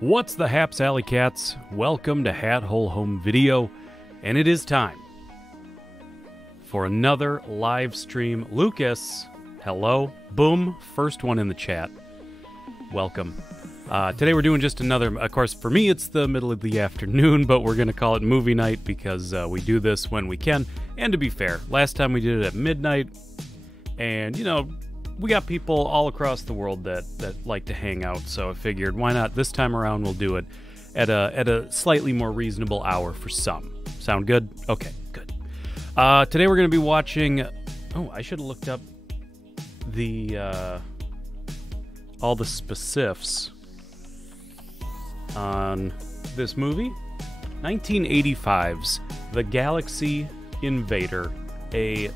What's the haps, alley cats? Welcome to Hat Hole Home Video, and it is time for another live stream. Lucas, hello. Boom, first one in the chat. Welcome. Today we're doing just another, of course for me it's the middle of the afternoon, but we're going to call it movie night because we do this when we can. And to be fair, last time we did it at midnight, and you know, we got people all across the world that like to hang out, so I figured why not this time around we'll do it at a slightly more reasonable hour for some. Sound good? Okay, good. Today we're going to be watching... Oh, I should have looked up the all the specifics on this movie. 1985's The Galaxy Invader, a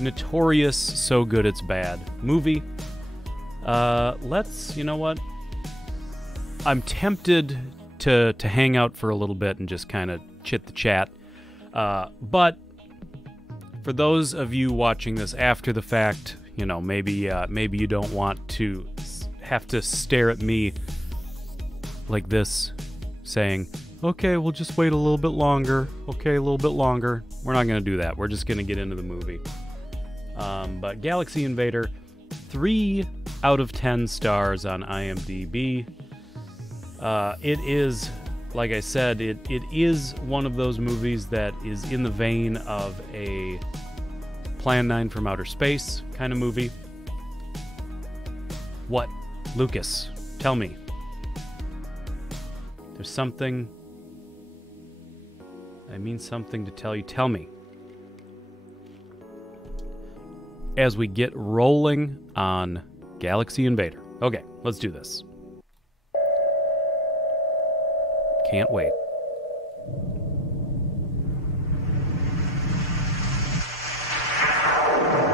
notorious so good it's bad movie. You know what, I'm tempted to hang out for a little bit and just kind of chit the chat, but for those of you watching this after the fact, you know, maybe you don't want to have to stare at me like this saying, okay, we'll just wait a little bit longer. Okay, a little bit longer. We're not going to do that. We're just going to get into the movie. But Galaxy Invader, 3 out of 10 stars on IMDb. It is, like I said, it is one of those movies that is in the vein of a Plan 9 from Outer Space kind of movie. What? Lucas, tell me. There's something... I mean something to tell you. Tell me. As we get rolling on Galaxy Invader. Okay, let's do this. Can't wait.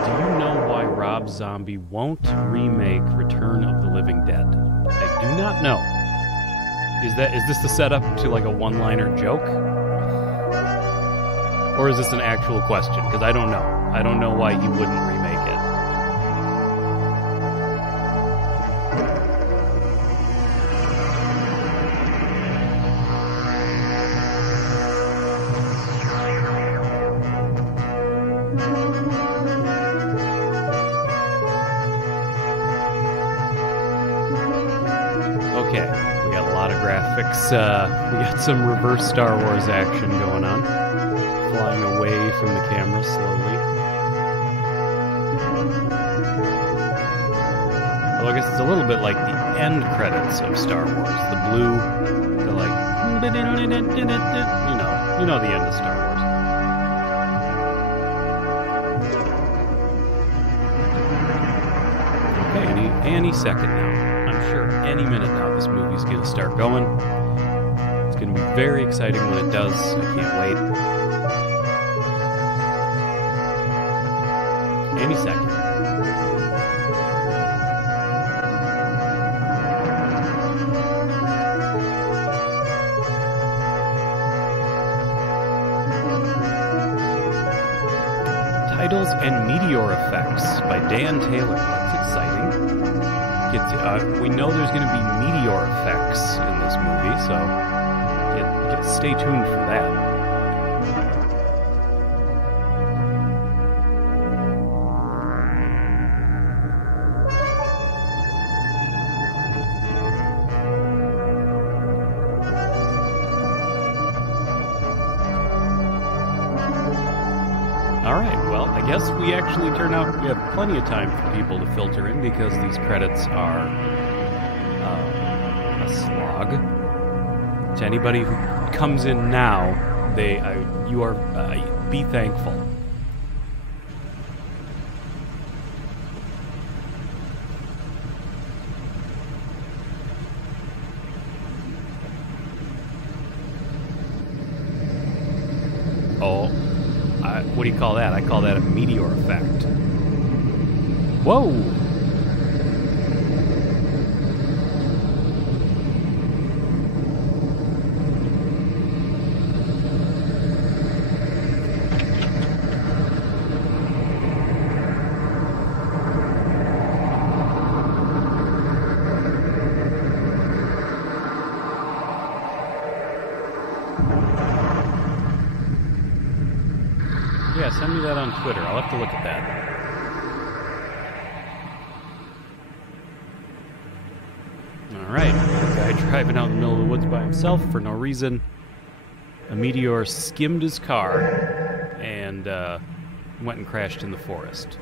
Do you know why Rob Zombie won't remake Return of the Living Dead? I do not know. Is this the setup to like a one-liner joke? Or is this an actual question? Because I don't know. I don't know why he wouldn't remake it. Okay, we got a lot of graphics. We got some reverse Star Wars action going on. Flying away from the camera slowly. Well, I guess it's a little bit like the end credits of Star Wars. The blue, the like, you know the end of Star Wars. Okay, any second now. I'm sure any minute now this movie's gonna start going. It's gonna be very exciting when it does. I can't wait. Any second. Titles and Meteor Effects by Dan Taylor. That's exciting. We know there's going to be meteor effects in this movie, so stay tuned for that. I guess we actually turn out we have plenty of time for people to filter in because these credits are a slog. To anybody who comes in now, you are be thankful. Oh. What do you call that? I call that a meteor effect. Whoa! Send me that on Twitter. I'll have to look at that. Alright, guy driving out in the middle of the woods by himself for no reason. A meteor skimmed his car and went and crashed in the forest.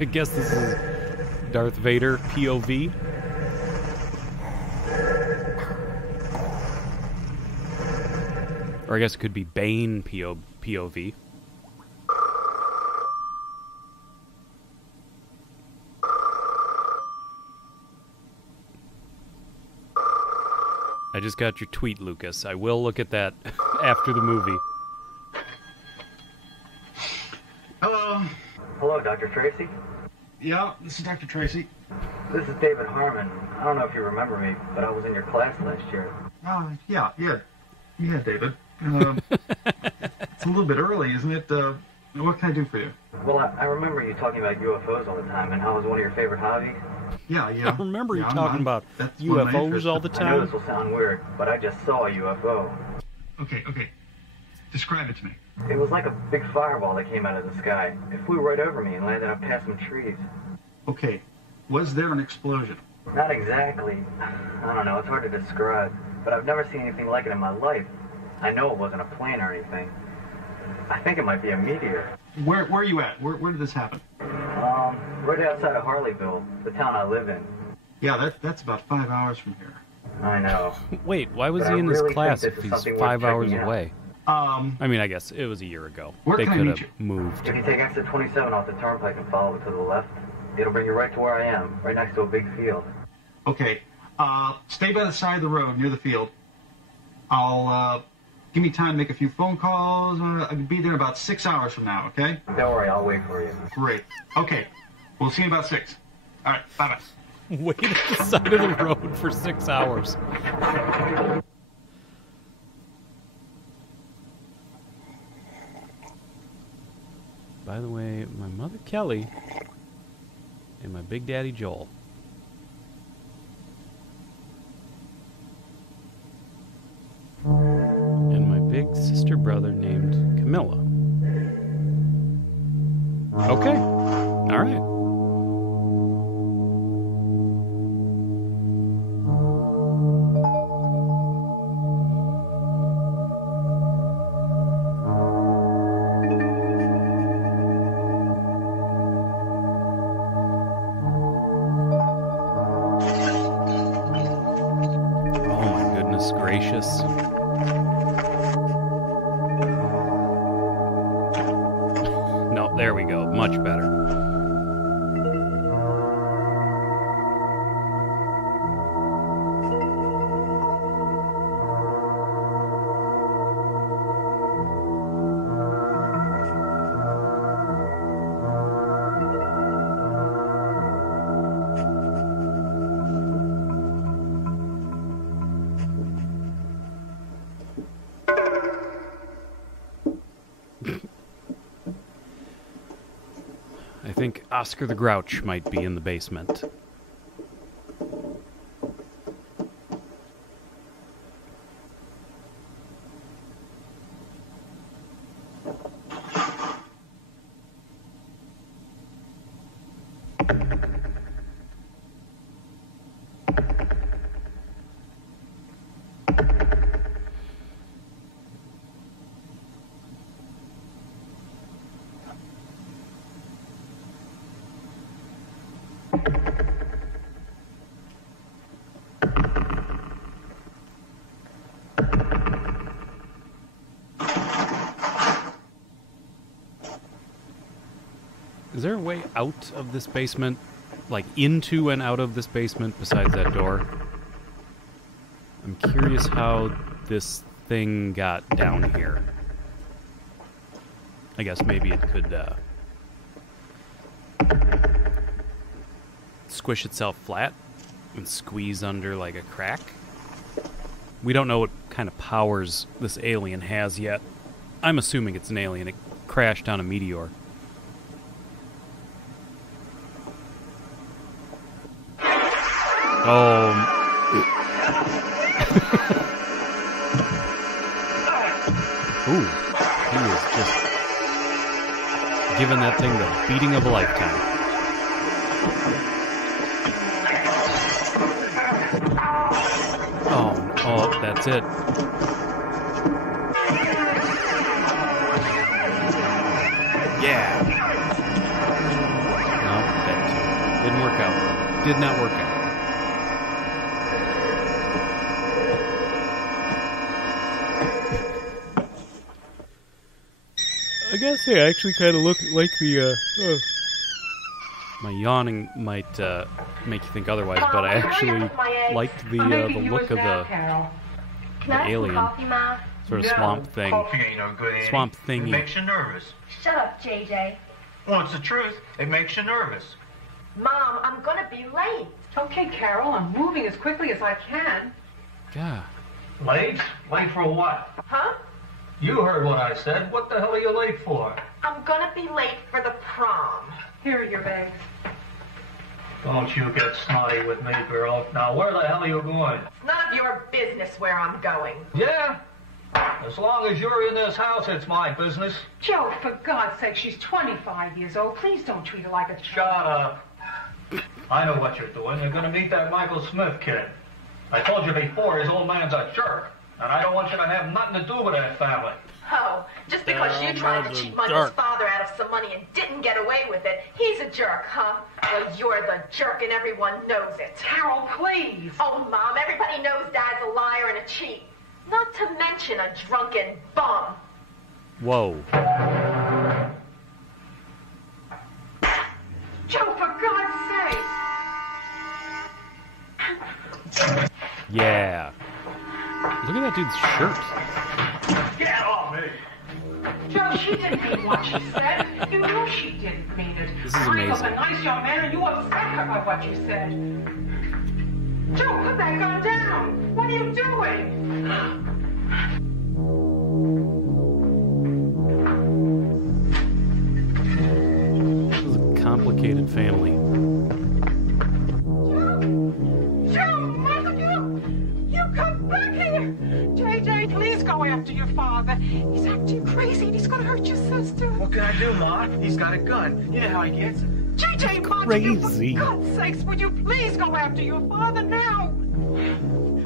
I guess this is Darth Vader POV. Or I guess it could be Bane POV. I just got your tweet, Lucas. I will look at that after the movie. Hello. Hello, Dr. Tracy. Yeah, this is Dr. Tracy. This is David Harmon. I don't know if you remember me, but I was in your class last year. Yeah, David. It's a little bit early, isn't it? What can I do for you? Well, I remember you talking about UFOs all the time and how it was one of your favorite hobbies. Yeah. I remember you talking about that's one of my UFOs interests. all the I know time. this will sound weird, but I just saw a UFO. Okay. Describe it to me. It was like a big fireball that came out of the sky. It flew right over me and landed up past some trees. Okay. Was there an explosion? Not exactly. I don't know, it's hard to describe. But I've never seen anything like it in my life. I know it wasn't a plane or anything. I think it might be a meteor. Where are you at? Where did this happen? Right outside of Harleyville, the town I live in. Yeah, that's about 5 hours from here. I know. Wait, why was But he I in this really class think if this is he's something 5 worth hours checking out. away? I mean, I guess it was a year ago. Where They can I could meet have you? moved. If you take exit 27 off the turnpike and follow it to the left, it'll bring you right to where I am, right next to a big field. Okay. Stay by the side of the road near the field. I'll give me time to make a few phone calls. I'll be there about 6 hours from now, okay? Don't worry, I'll wait for you. Great. Okay. We'll see you in about 6. All right. Bye-bye. Wait at the side of the road for 6 hours. By the way, my mother Kelly and my big daddy Joel. And my big sister brother named Camilla. Okay. All right. Oh my goodness gracious. No, there we go. Much better. I think Oscar the Grouch might be in the basement. Is there a way out of this basement? Like, into and out of this basement besides that door? I'm curious how this thing got down here. I guess maybe it could, squish itself flat and squeeze under, like, a crack. We don't know what kind of powers this alien has yet. I'm assuming it's an alien. It crashed on a meteor. Oh. Ooh, he is just giving that thing the beating of a lifetime. Oh, that's it. Yeah. No, that didn't work out. Did not work out. I gotta say, I actually kind of look like the, my yawning might make you think otherwise, but I actually liked the look of the alien sort of swamp thing. Coffee ain't no good, Annie. Swamp thingy. It makes you nervous. Shut up, JJ. Well, it's the truth. It makes you nervous. Mom, I'm gonna be late. Okay, Carol, I'm moving as quickly as I can. God. Late? Late for what? Huh? You heard what I said. What the hell are you late for? I'm gonna be late for the prom. Here are your bags. Don't you get snotty with me, girl. Now, where the hell are you going? It's none of your business where I'm going. Yeah? As long as you're in this house, it's my business. Joe, for God's sake, she's 25 years old. Please don't treat her like a Shut child. up. I know what you're doing. You're going to meet that Michael Smith kid. I told you before, his old man's a jerk. And I don't want you to have nothing to do with that family. Oh, just because you tried to cheat Michael's father out of some money and didn't get away with it, he's a jerk, huh? Well, you're the jerk and everyone knows it. Carol, please. Oh, Mom, everybody knows Dad's a liar and a cheat. Not to mention a drunken bum. Whoa. Joe, for God's sake. Yeah. Look at that dude's shirt. Get off me! Joe, she didn't mean what she said. You know she didn't mean it. This is Michael's amazing. a nice young man, and you upset her by what you said. Joe, put that gun down. What are you doing? This is a complicated family. Joe, Michael, you come back here. JJ, please go after your father. He's acting crazy, and he's going to hurt your sister. What can I do, Ma? He's got a gun. You know how he gets. JJ, Crazy. for God's sakes, would you please go after your father now?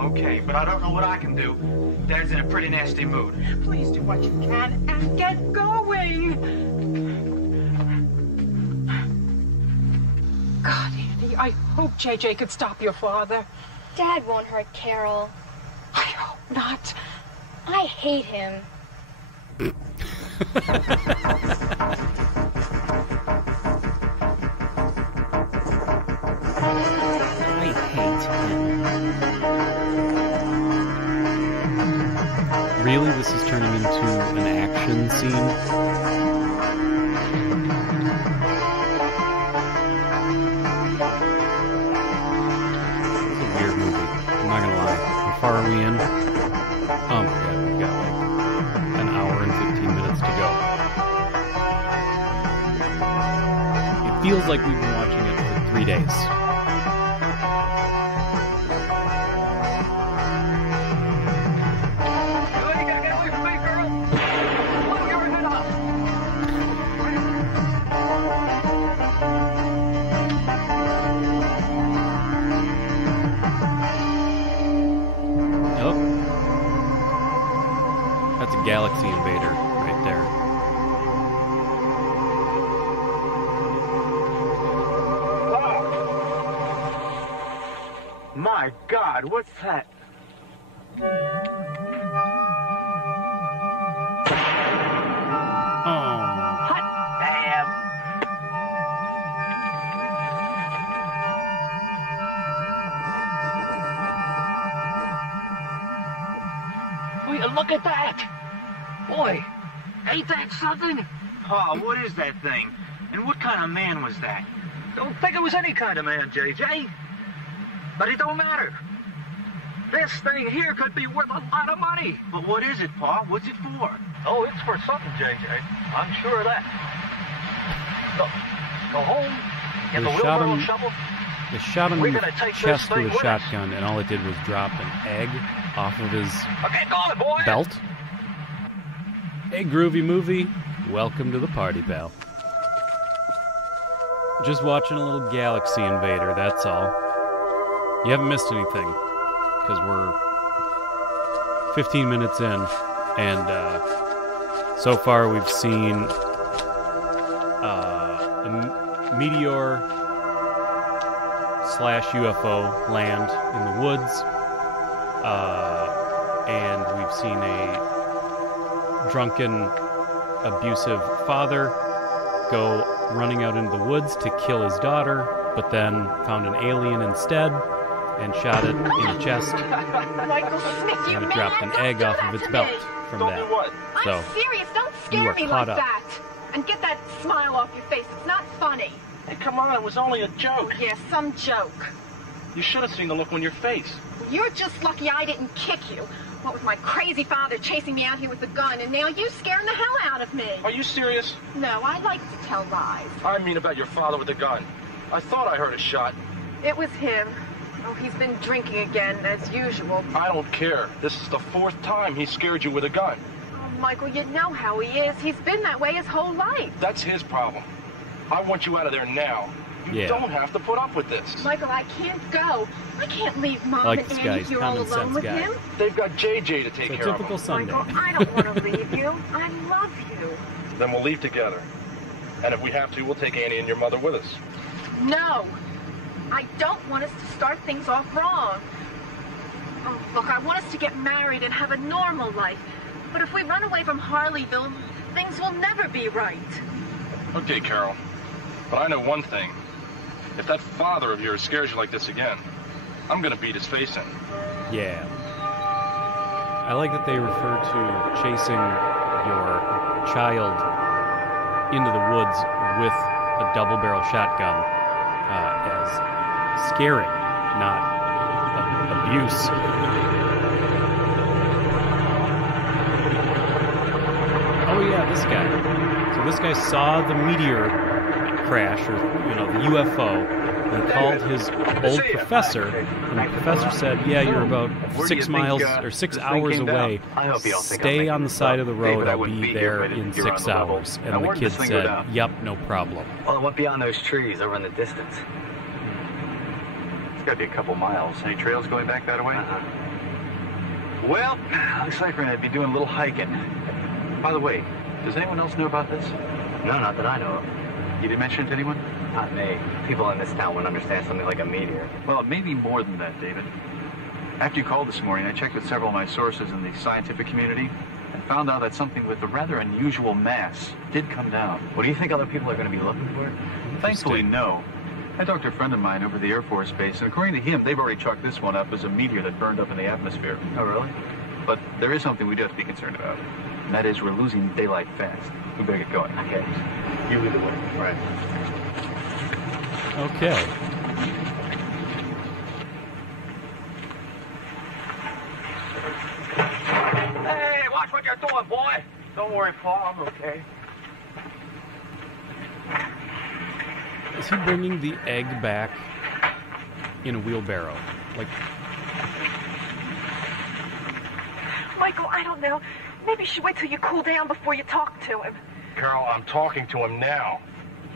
Okay, but I don't know what I can do. Dad's in a pretty nasty mood. Please do what you can and get going. God, Andy, I hope JJ could stop your father. Dad won't hurt Carol. I hope not. I hate him. I hate him. Really? This is turning into an action scene? It's a weird movie. I'm not gonna lie. How far are we in? Oh my god, we've got like an hour and 15 minutes to go. It feels like we've been watching it for 3 days. You gotta get away from me, girl. Blow your head off. Oh. That's a Galaxy Invader right there. My God, what's that? Oh. Hot damn! Will you look at that? Boy, ain't that something? Pa, what is that thing? And what kind of man was that? Don't think it was any kind of man, JJ. But it don't matter. This thing here could be worth a lot of money. But what is it, Pa? What's it for? Oh, it's for something, JJ. I'm sure of that. Go home, get They the shot wheelbarrow him- shovel, They shot him in the chest with a shotgun, and all it did was drop an egg off of his belt. Hey, groovy movie. Welcome to the party, pal. Just watching a little Galaxy Invader, that's all. You haven't missed anything, because we're 15 minutes in, and so far we've seen a meteor / UFO land in the woods, and we've seen a drunken, abusive father go running out into the woods to kill his daughter, but then found an alien instead and shot it in the chest, and it dropped an egg off of its belt from that. So, I'm serious, don't scare me like that. And get that smile off your face, it's not funny. Hey, come on, it was only a joke. Yeah, some joke. You should have seen the look on your face. You're just lucky I didn't kick you. What with my crazy father chasing me out here with a gun, and now you scaring the hell out of me. Are you serious? No, I like to tell lies. I mean about your father with the gun. I thought I heard a shot. It was him. Oh, he's been drinking again, as usual. I don't care. This is the 4th time he scared you with a gun. Oh, Michael, you know how he is. He's been that way his whole life. That's his problem. I want you out of there now. You don't have to put up with this. Michael, I can't go. I can't leave Mom like and this Annie guy's here all common alone sense with guy. him. They've got JJ to take It's a care of typical them. Sunday. Michael, I don't want to leave you. I love you. Then we'll leave together. And if we have to, we'll take Annie and your mother with us. No. I don't want us to start things off wrong. Oh, look, I want us to get married and have a normal life. But if we run away from Harleyville, things will never be right. Okay, Carol. But I know one thing. If that father of yours scares you like this again, I'm gonna beat his face in. Yeah. I like that they refer to chasing your child into the woods with a double-barrel shotgun as scaring, not abuse. Oh yeah, this guy. So this guy saw the meteor crash, or the UFO, and called his old professor, and the professor said, yeah, you're about 6 miles or 6 hours away. Stay on the side of the road, I'll be there in 6 hours. And the kid said, yep, no problem. Well, it went beyond those trees over in the distance. It's got to be a couple miles. Any trails going back that way? Well, looks like we're going to be doing a little hiking. By the way, does anyone else know about this? No, not that I know of. You didn't mention it to anyone? Not me. People in this town wouldn't understand something like a meteor. Well, it may be more than that, David. After you called this morning, I checked with several of my sources in the scientific community and found out that something with a rather unusual mass did come down. What do you think other people are going to be looking for? Thankfully, no. I talked to a friend of mine over the Air Force Base, and according to him, they've already chalked this one up as a meteor that burned up in the atmosphere. Oh, really? But there is something we do have to be concerned about, and that is we're losing daylight fast. We better get going. Okay. You lead the way. Right. Okay. Hey, watch what you're doing, boy. Don't worry, Paul. I'm okay. Is he bringing the egg back in a wheelbarrow? Like, Michael, I don't know. Maybe you should wait till you cool down before you talk to him. Carol, I'm talking to him now.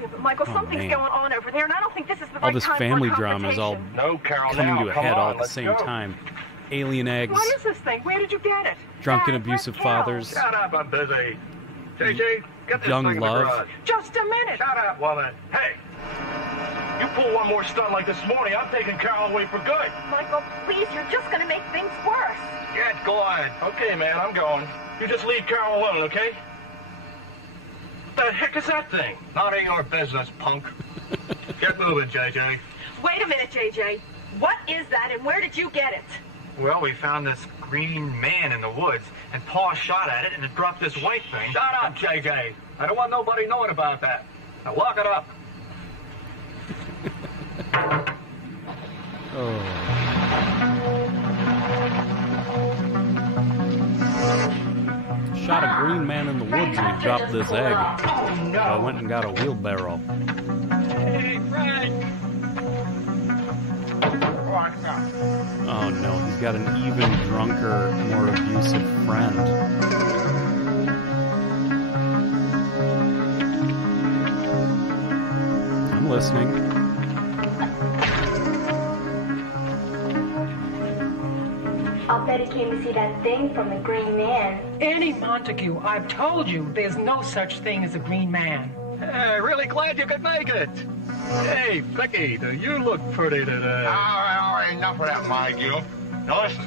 Yeah, but Michael, something's man. going on over there, and I don't think this is the all right this time family for a drama is all confrontation. No, Carol, coming now. to a Come head on, all at the let's same go. time. Alien eggs, What is this thing? Where did you get it? drunken, Dad, abusive where's Carol? fathers, Shut up, I'm busy. JJ, get this Young thing in the love. garage. Just a minute. Shut up, woman. Hey, you pull one more stunt like this morning, I'm taking Carol away for good. Michael, please, you're just going to make things worse. Get going. Okay, man, I'm going. You just leave Carol alone, okay? What the heck is that thing? None of your business, punk. Get moving, JJ. Wait a minute, JJ. What is that, and where did you get it? Well, we found this green man in the woods, and Pa shot at it, and it dropped this white thing. Shut up, JJ. I don't want nobody knowing about that. Now lock it up. shot a green man in the woods and he dropped this egg. So I went and got a wheelbarrow. Hey, Frank. got an even drunker, more abusive friend. I'm listening. I'll bet he came to see that thing from the Green Man. Annie Montague, I've told you there's no such thing as a Green Man. Hey, really glad you could make it. Hey, Vicky, do you look pretty today? All right, enough of that, Montague. Now listen,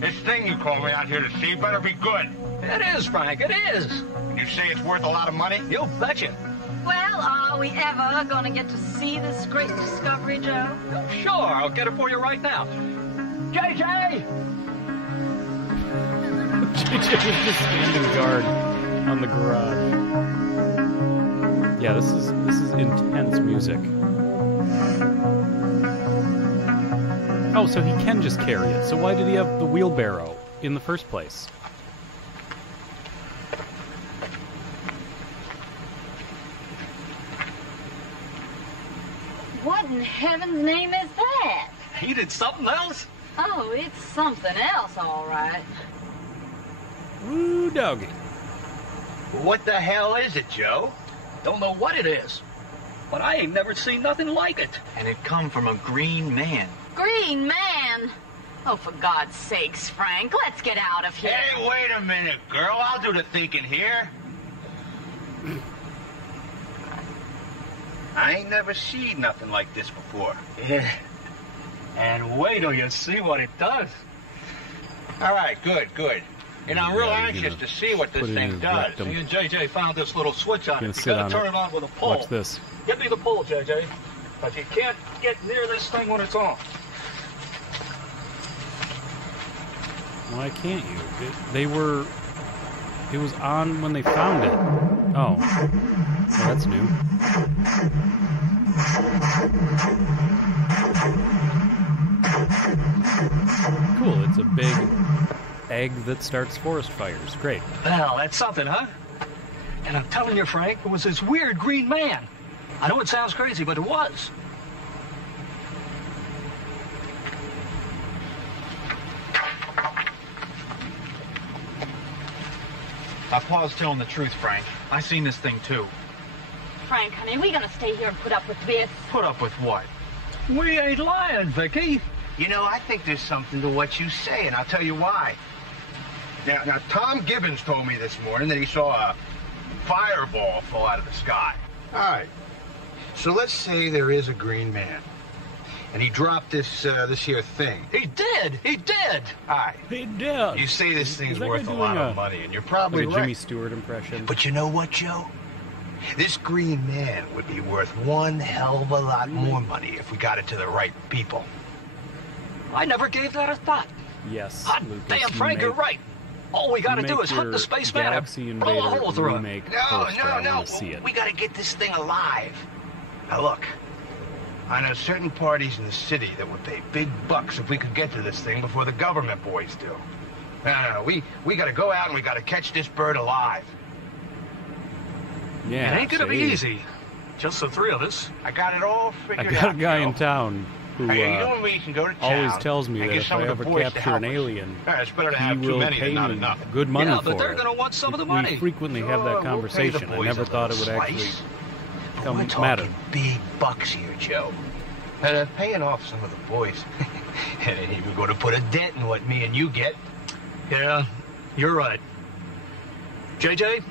this thing you called me out here to see better be good. It is, Frank, it is. You say it's worth a lot of money? You betcha. Well, are we ever gonna get to see this great discovery, Joe? Sure, I'll get it for you right now. JJ! JJ was just standing guard on the garage. Yeah, this is intense music. Oh, so he can just carry it. So why did he have the wheelbarrow in the first place? What in heaven's name is that? He did something else? Oh, it's something else, all right. Woo, doggy. What the hell is it, Joe? Don't know what it is, but I ain't never seen nothing like it. And it come from a green man. Green Man? Oh, for God's sakes, Frank, let's get out of here. Hey, wait a minute, girl. I'll do the thinking here. I ain't never seen nothing like this before. Yeah. And wait till you see what it does. All right, good. And I'm real Yeah, anxious to see what this put it in thing his does. rectum. Me and JJ found this little switch on Gonna it. You sit gotta on turn it. it on with a pole. Watch this. Get me the pole, JJ. But you can't get near this thing when it's on. Why can't you? It was on when they found it. Oh. Well, that's new. Cool, it's a big egg that starts forest fires. Great. Well, that's something, huh? And I'm telling you, Frank, it was this weird green man. I know it sounds crazy, but it was. My pa's telling the truth, Frank. I seen this thing too. Frank, honey, we gonna stay here and put up with this? Put up with what? We ain't lying, Vicky. You know, I think there's something to what you say, and I'll tell you why. Now, Tom Gibbons told me this morning that he saw a fireball fall out of the sky. All right. So let's say there is a green man, and he dropped this here thing. He did. All right. He did. You say this thing's Is that worth guy a lot doing of money, and you're probably like a Jimmy right. Stewart impression? But you know what, Joe? This green man would be worth one hell of a lot more money if we got it to the right people. I never gave that a thought. Yes, Hot Lucas. damn, Frank, you're right. All we gotta do is hunt the spaceman Galaxy and blow a Invader hole through it. remake No, poster. I no. want to see it. We gotta get this thing alive. Now look, I know certain parties in the city that would pay big bucks if we could get to this thing before the government boys do. No. We gotta go out and we gotta catch this bird alive. Yeah, It ain't gonna be see. easy. Just the three of us. I got it all I figured out. got a guy Joe. in town who Hey, you know we can go to town always tells me and that get if some I of the ever boys to capture help an us. alien, It's better to he have too will many pay than not me enough. good money Yeah, for but they're it. gonna want some of the money. We frequently have Sure, that we'll pay the conversation. I boys never a thought it little would actually slice. But come we're matter. talking big bucks here, Joe. Paying off some of the boys. And ain't even going to put a dent in what me and you get. Yeah, you're right. JJ,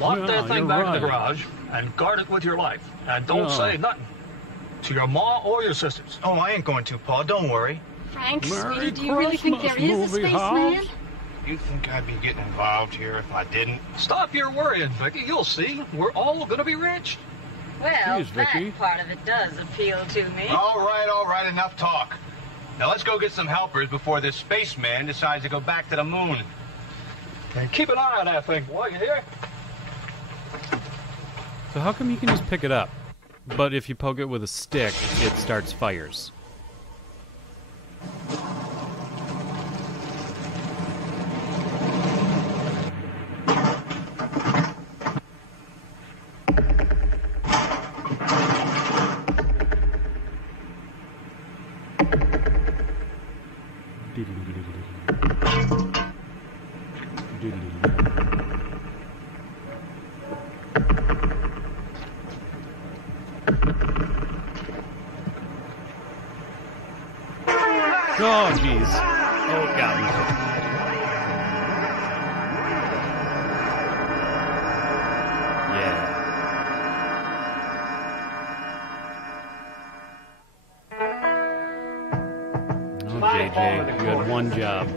lock Yeah, that thing you're back in right. the garage and guard it with your life. And don't Yeah. say nothing to your ma or your sisters. Oh, I ain't going to, Pa. Don't worry. Frank, Merry sweetie, do you really think there Christmas, is a movie spaceman? house. You think I'd be getting involved here if I didn't? Stop your worrying, Vicky. You'll see. We're all gonna be rich. Well, Jeez, Vicky. that part of it does appeal to me. All right, enough talk. Now let's go get some helpers before this spaceman decides to go back to the moon. And keep an eye on that thing, boy. You hear? So how come you can just pick it up, but if you poke it with a stick, it starts fires? Oh, jeez. Oh, it got me. Yeah. Oh, JJ, you had one job.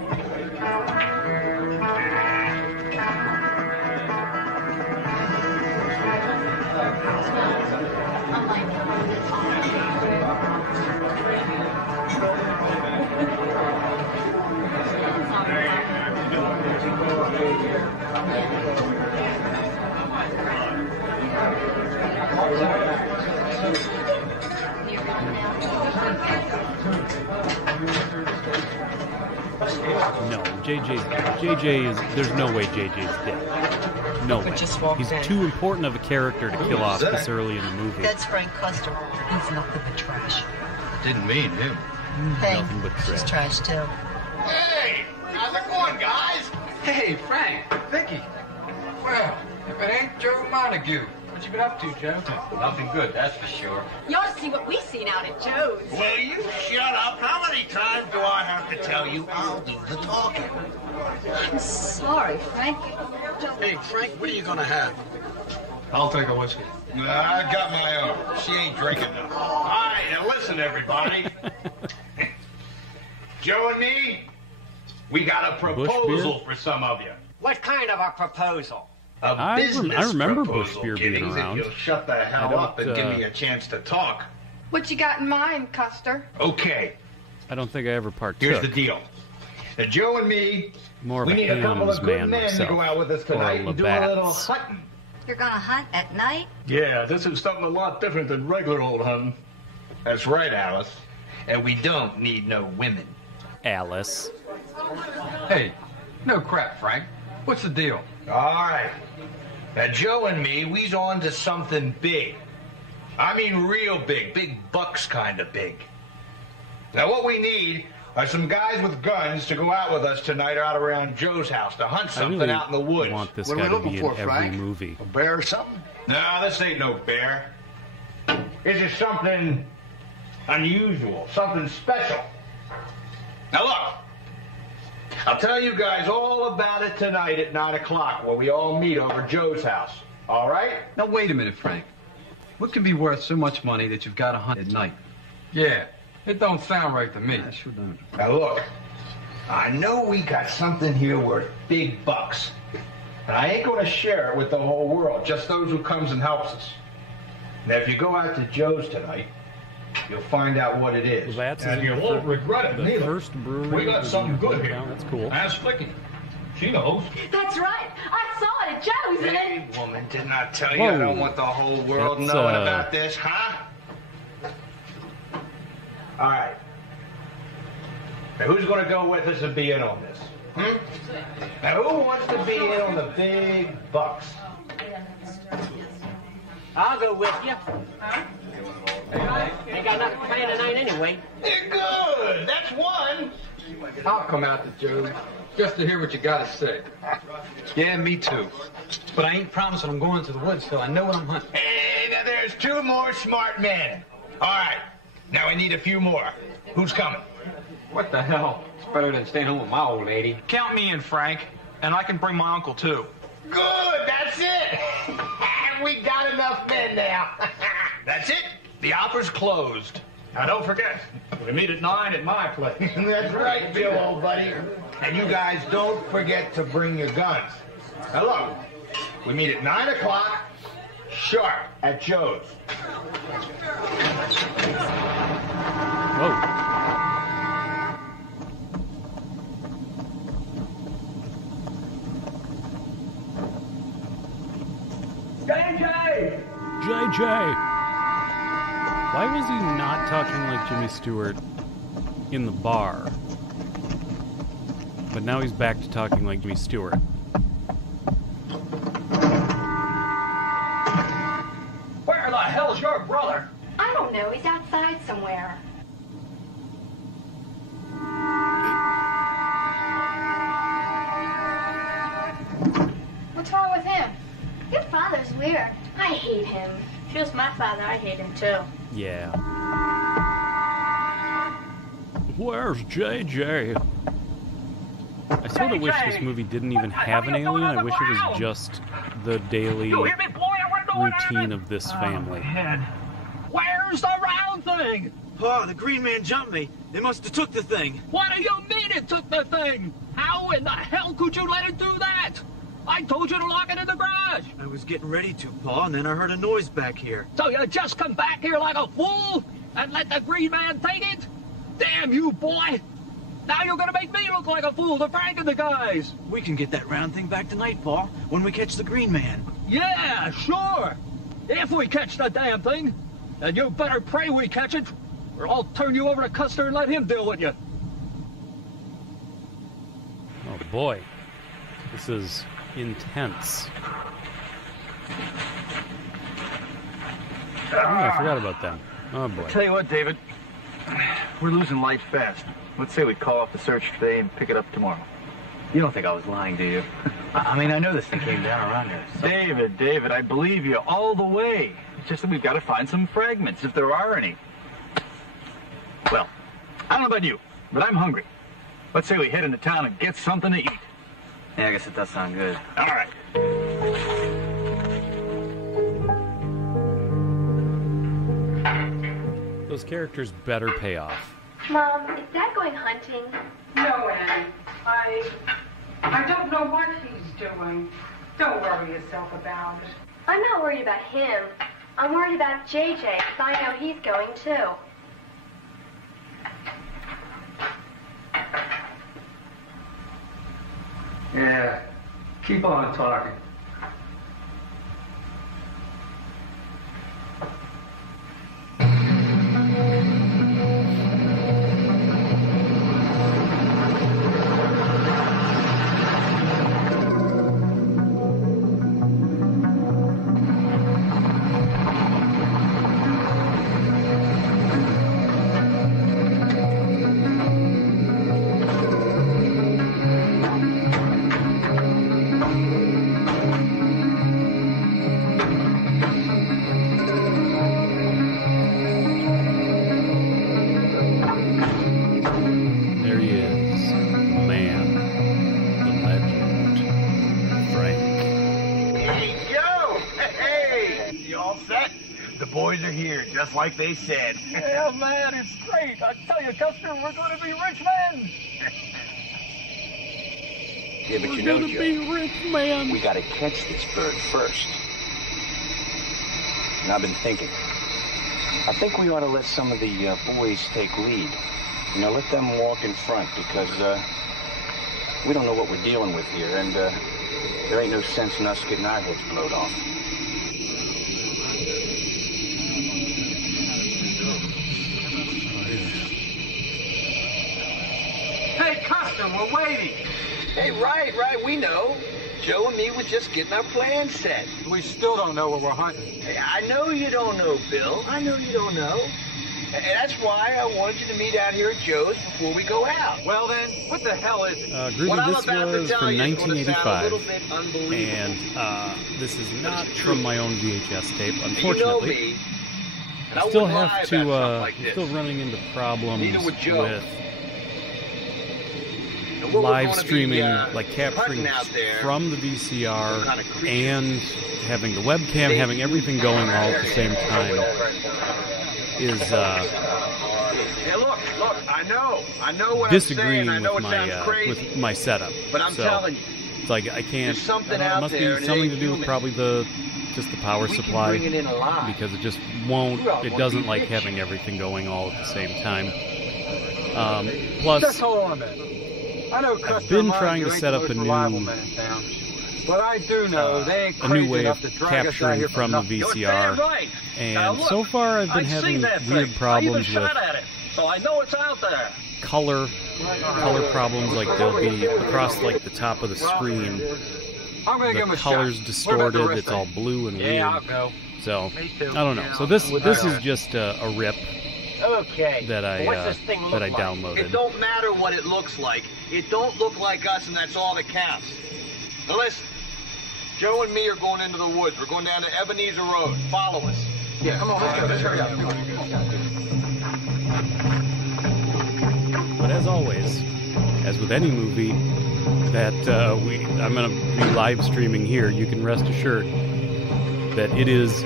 No, JJ is, there's no way JJ's dead. No way. He's too important of a character to kill off this early in the movie. That's Frank Custer. He's nothing but trash. Didn't mean him. Hey, Nothing but she's trash. trash too. Hey, how's it going, guys? Hey, Frank, Vicky. Well, if it ain't Joe Montague. What you been up to, Joe? Nothing good, that's for sure. You ought to see what we've seen out at Joe's. Will you shut up? How many times do I have to tell you I'll do the talking? I'm sorry, Frank. Hey, Frank, what are you gonna have? I'll take a whiskey. I got my own. She ain't drinking none. All right, now listen, everybody. Joe and me, we got a proposal for some of you. What kind of a proposal? A business I remember proposal, Bush Beer being kiddies, around. If you'll shut the hell up and give me a chance to talk. What you got in mind, Custer? Okay, I don't think I ever partook. here's the deal. Now, Joe and me, More of we a need a couple Hams of good man men myself. to go out with us tonight Or and do a little Labatt's. hunting. You're gonna hunt at night? Yeah, this is something a lot different than regular old hunting. That's right, Alice. And we don't need no women. Alice. Hey, no crap, Frank. What's the deal? All right. Now, Joe and me, we's on to something big. I mean real big. Big bucks kind of big. Now, what we need are some guys with guns to go out with us tonight out around Joe's house to hunt I something really out in the woods. want this What guy are we to be looking in for, every Frank? movie. A bear or something? No, this ain't no bear. This is something unusual, something special. Now look, I'll tell you guys all about it tonight at 9 o'clock when we all meet over Joe's house. All right? Now, wait a minute, Frank. What can be worth so much money that you've got to hunt at night? Yeah, it don't sound right to me. Sure don't. Now look, I know we got something here worth big bucks. And I ain't gonna share it with the whole world, just those who comes and helps us. Now if you go out to Joe's tonight, you'll find out what it is. Well, that's And you won't regret it the neither. first brewery. We got that something we good put here. down. That's cool. Ask Vicky. She knows. That's right. I saw it at Joe's and Hey, then... woman, didn't I tell you I don't want the whole world That's, knowing about this, huh? All right. Now, who's going to go with us and be in on this? Now, who wants to be in on the big bucks? I'll go with you. Ain't got nothing planned tonight anyway. Good. That's one. I'll come out to Joe's just to hear what you got to say. Yeah, me too. But I ain't promising I'm going to the woods till I know what I'm hunting. Hey, now there's two more smart men. All right. Now we need a few more. Who's coming? What the hell? It's better than staying home with my old lady. Count me in, Frank, and I can bring my uncle too. Good. That's it. We got enough men now. That's it. The offer's closed. Now don't forget, we meet at 9 at my place. That's right, Bill, old buddy. And you guys don't forget to bring your guns. Now look, we meet at 9 o'clock, sharp, at Joe's. Whoa. JJ! JJ! Why was he not talking like Jimmy Stewart in the bar? But now he's back to talking like Jimmy Stewart. Where the hell's your brother? I don't know. He's outside somewhere. hate him. If he was my father, I hate him too. Yeah. Where's JJ? I sort of wish this movie didn't even have an alien. I wish it was just the daily routine of this family. Where's the round thing? Pa, the green man jumped me. They must have took the thing. What do you mean it took the thing? How in the hell could you let it do that? I told you to lock it in the garage. I was getting ready to, Pa, and then I heard a noise back here. So you just come back here like a fool and let the green man take it? Damn you, boy! Now you're gonna make me look like a fool to Frank and the guys. We can get that round thing back tonight, Pa, when we catch the green man. Yeah, sure. If we catch the damn thing. And you better pray we catch it, or I'll turn you over to Custer and let him deal with you. Oh boy. This is intense. Oh, I forgot about that. Oh boy. Tell you what, David. We're losing light fast. Let's say we call off the search today and pick it up tomorrow. You don't think I was lying, do you? I mean, I know this thing came down around here. So... David, I believe you all the way. It's just that we've got to find some fragments, if there are any. Well, I don't know about you, but I'm hungry. Let's say we head into town and get something to eat. Yeah, I guess it does sound good. All right. Those characters better pay off. Mom, is Dad going hunting? No, Annie. I don't know what he's doing. Don't worry yourself about it. I'm not worried about him. I'm worried about JJ, because I know he's going too. Yeah, keep on talking. Just like they said. Yeah, man, it's great. I tell you, Custer, we're going to be rich men. Yeah, but we're you know, gonna Joe, be rich man. We got to catch this bird first. And I've been thinking. I think we ought to let some of the boys take lead. You know, let them walk in front because we don't know what we're dealing with here, and there ain't no sense in us getting our heads blowed off. Hey, Custer, we're waiting. Hey, right, we know. Joe and me were just getting our plans set. We still don't know what we're hunting. Hey, I know you don't know, Bill. I know you don't know. And that's why I wanted you to meet out here at Joe's before we go out. Well, then, what the hell is it? Groovy, this was from 1985, and this is not from my own VHS tape, unfortunately. I still have to, still running into problems with live streaming, like capturing from the VCR and having the webcam, having everything going all at the same time is Hey, look, I know what disagreeing I'm saying. I know with it my sounds crazy, with my setup. But I'm telling you, it's like I can't. there's something It out must there, be and something it to do ain't with probably just the power supply, bring it in alive. because it just won't. Well, It won't doesn't be like rich. having everything going all at the same time. Plus, Just hold on a minute. I know I've been trying to set up a new but I do know they ain't a new crazy way enough of to drag us out capturing here from the nothing. VCR, You're damn right. Now and look, so far I've been I've having seen that weird thing. problems I with even shot at it, so I know it's out there. color problems. Like they'll be across like the top of the screen. I'm gonna give him The a color's shot. distorted. What about the It's all blue and Yeah, I'll weird. go. So Me too. I don't know. So this is just a rip Okay. that I What's this thing look like? downloaded. It don't matter what it looks like. It don't look like us, and that's all that counts. Now listen, Joe and me are going into the woods. We're going down to Ebenezer Road. Follow us. Yeah, come on, let's go. Let's hurry up. But as always, as with any movie that I'm going to be live streaming here, you can rest assured that it is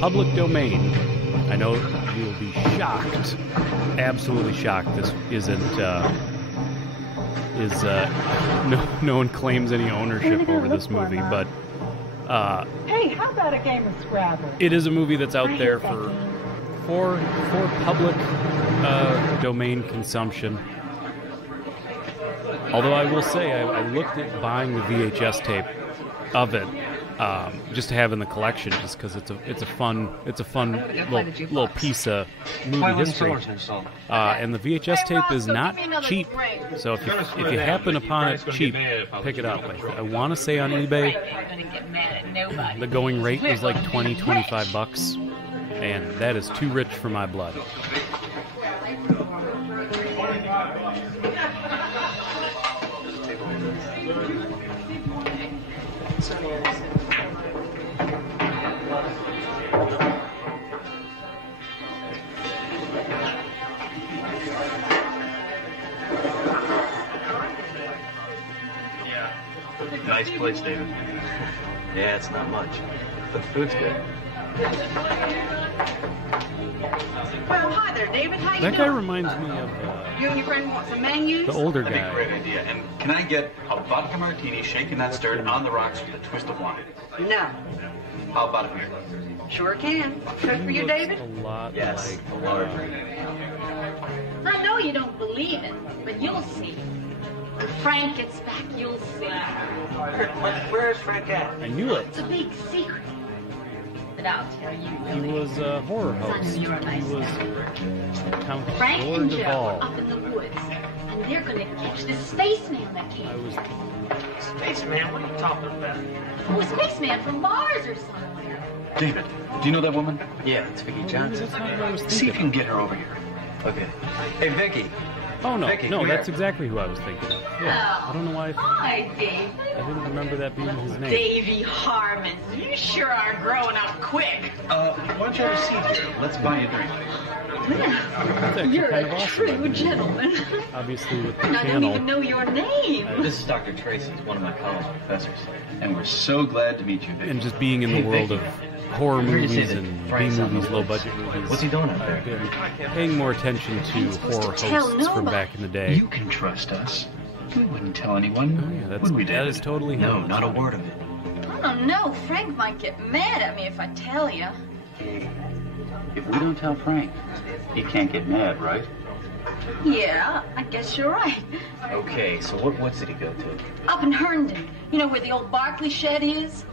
public domain. I know you'll be shocked, absolutely shocked. This isn't no one claims any ownership over this movie, but hey, how about a game of Scrabble? it is a movie that's out there for public domain consumption. Although I will say, I looked at buying the VHS tape of it just to have in the collection, just because it's a fun little piece of movie history. And the VHS tape is not cheap, so if you happen upon it cheap, pick it up. I want to say on eBay the going rate was like $20-25, and that is too rich for my blood. Nice place, David. Yeah, it's not much, but the food's good. Well, hi there, David. How you That doing? guy reminds me of You and your friend want some menus? the older That'd be a guy. great idea. And can I get a vodka martini, shaken not stirred, on the rocks with a twist of lime? No. How about a beer? Sure can. Good for you, David? A lot Yes, a large. I know you don't believe it, but you'll see. When Frank gets back, you'll see. Where's Frank at? I knew it. It's a big secret. But I'll tell you, He Willie. was a horror host. He You're a nice was Count Frank Lord and Joe Duvall. are up in the woods, and they're gonna catch the spaceman that came. Spaceman, what are you talking about? Oh, a spaceman from Mars or somewhere. David, do you know that woman? Yeah, it's Vicky Johnson. That's not what I was See if you thinking. can get her over here. Okay. Hey, Vicky. Oh no, Vicky, no, come that's here. exactly who I was thinking of. Yeah, I don't know why Hi, David. I didn't remember that being his name. Davy Harmon. You sure are growing up quick. Why don't you have a seat here? Let's buy you a drink. That's actually You're kind a of awesome. true gentleman. Obviously, with the And I don't channel. even know your name. This is Dr. Tracy, one of my college professors. And we're so glad to meet you, Vicky. And just being in the Hey, world Vicky. of horror I heard you say movies that and B Frank's on the movies, low woods. budget movies. What's he doing out there? I've been paying more attention to horror tell hosts from nobody. back in the day. You can trust us. We wouldn't tell anyone. Oh, yeah, would we, that David? is totally No, him. not a word of it. I don't know. Frank might get mad at me if I tell you. If we don't tell Frank, he can't get mad, right? Yeah, I guess you're right. Okay, so what woods did he go to? Up in Herndon. You know where the old Barclay shed is?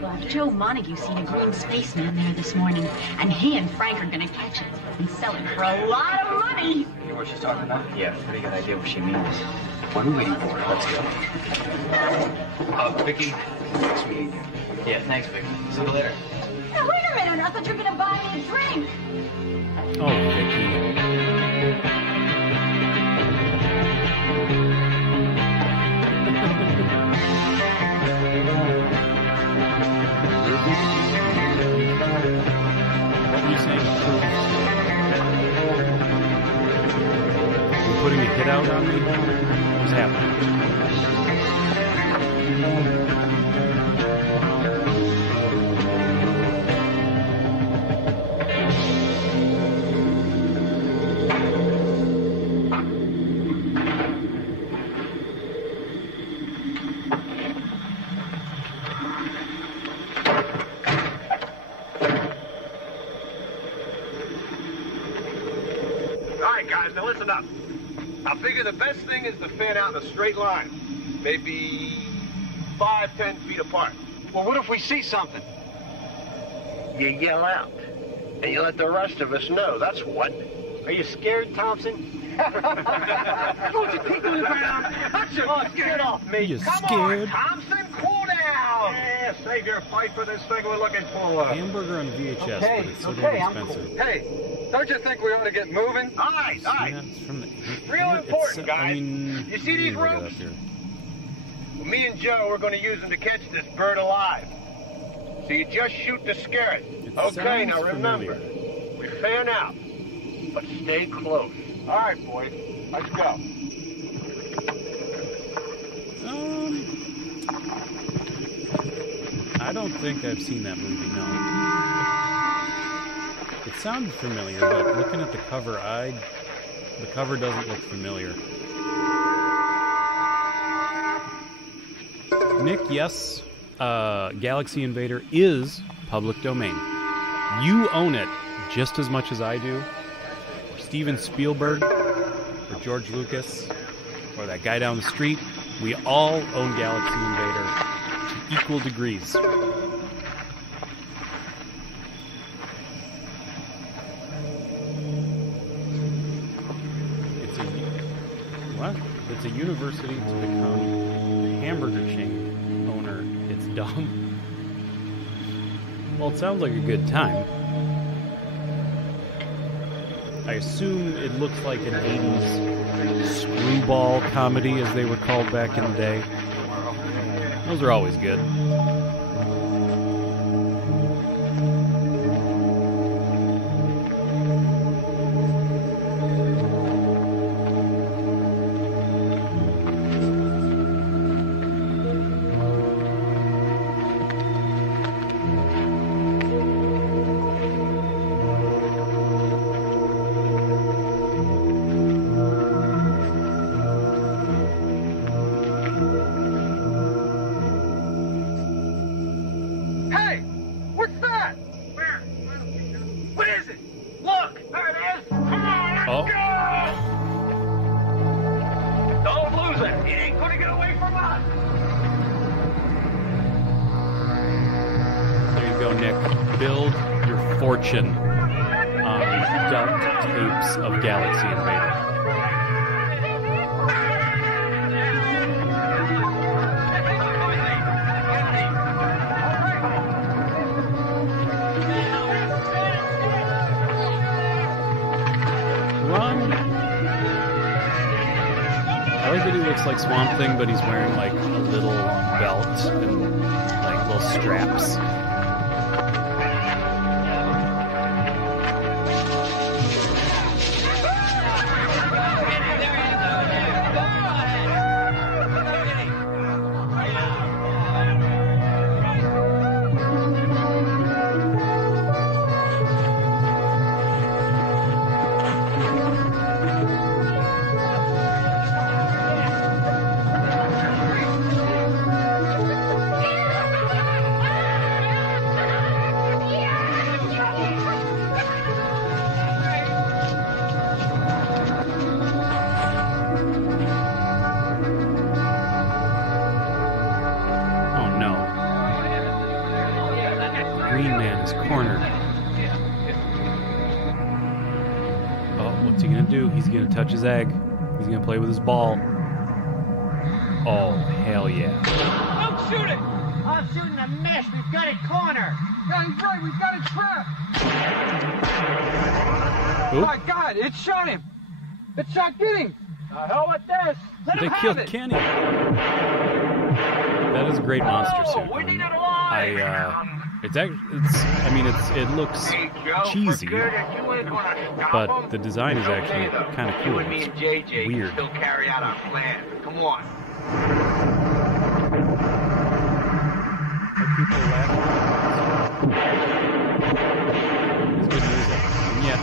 Well, Joe Montague seen a green spaceman there this morning, and he and Frank are gonna catch it and sell it for a lot of money. You know what she's talking about? Yeah, pretty good idea what she means. What are we waiting for? Let's go. Vicky, nice meeting you. Yeah, thanks, Vicky. See you later. Now, wait a minute. I thought you were gonna buy me a drink. Oh, Vicky. What were you saying? You putting a hit out on me? What's happening? All right, guys, now listen up. I figure the best thing is to fan out in a straight line. Maybe 5-10 feet apart. Well, what if we see something? You yell out, and you let the rest of us know. That's what. Are you scared, Thompson? Don't you kick on the ground? Get off me. You Come scared? on, Thompson, cool down. Yeah, save your fight for this thing we're looking for. Hamburger on VHS, Okay, but it's so okay, damn I'm expensive. cool. Hey, don't you think we ought to get moving? All right, all right. Yeah, it's from the, Real it's, important, I guys. mean, You see these let me look it ropes? up here. Well, me and Joe, we're going to use them to catch this bird alive. So you just shoot to scare it. Okay, now remember, we fan out, but stay close. All right, boys, let's go. I don't think I've seen that movie, no. It sounded familiar, but looking at the cover, the cover doesn't look familiar. Nick, yes, Galaxy Invader is public domain. You own it just as much as I do, or Steven Spielberg, or George Lucas, or that guy down the street. We all own Galaxy Invader to equal degrees. It's a university to become a hamburger chain owner. It's dumb. Well, it sounds like a good time. I assume it looks like an 80s screwball comedy, as they were called back in the day. Those are always good. On duct tapes of Galaxy Invader. Run! I like that he looks like Swamp Thing, but he's wearing like a little belt and like little straps. Touch his egg. He's gonna play with his ball. Oh, hell yeah. Don't shoot it! I'm shooting a mesh. We've got it cornered. Yeah, he's right. We've got it trapped. Oop. Oh, my God. It shot him. It shot Kenny. The hell with this. Let him have killed it. Kenny. That is a great monster suit. We need it alive. It looks cheesy, but the design is actually kind of cool. It's weird. Still carry out our plan. Come on. People laughing. It's good music. And yeah,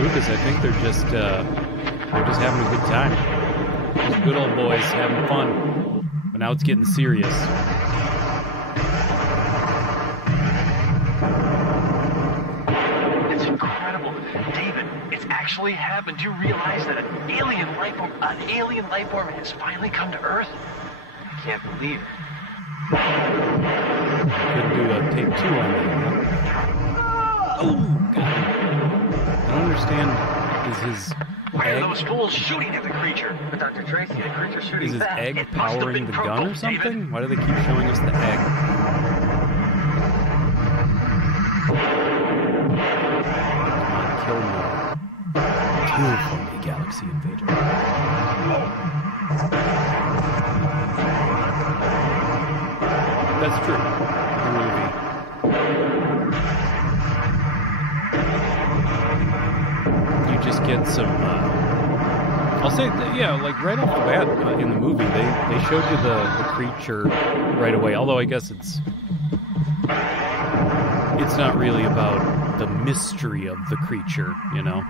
Lucas, I think they're just having a good time. Those good old boys having fun. But now it's getting serious. Actually happened. Do you realize that an alien life form has finally come to Earth? I can't believe it. Couldn't do a take 2 on that. Oh, God. I don't understand. Is his Why egg... are those fools shooting at the creature? But Dr. Tracy, the creature's shooting Is his back. egg It must have powering been the gun or something? David. Why do they keep showing us the egg? Come on, kill more. will form a galaxy invader. That's true. The movie. You just get some, I'll say, yeah, like right off the bat in the movie, they showed you the creature right away, although I guess it's not really about the mystery of the creature, you know?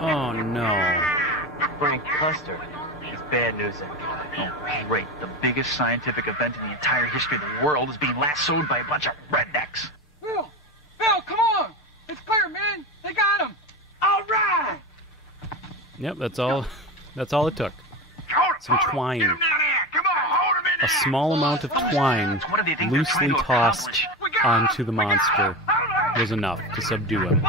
Oh, no. Frank Custer. It's bad news. Oh, great. The biggest scientific event in the entire history of the world is being lassoed by a bunch of rednecks. Bill, come on! It's clear, man. They got him. All right. Yep, that's all it took. Some twine. A small amount of twine loosely tossed onto the monster was enough to subdue him.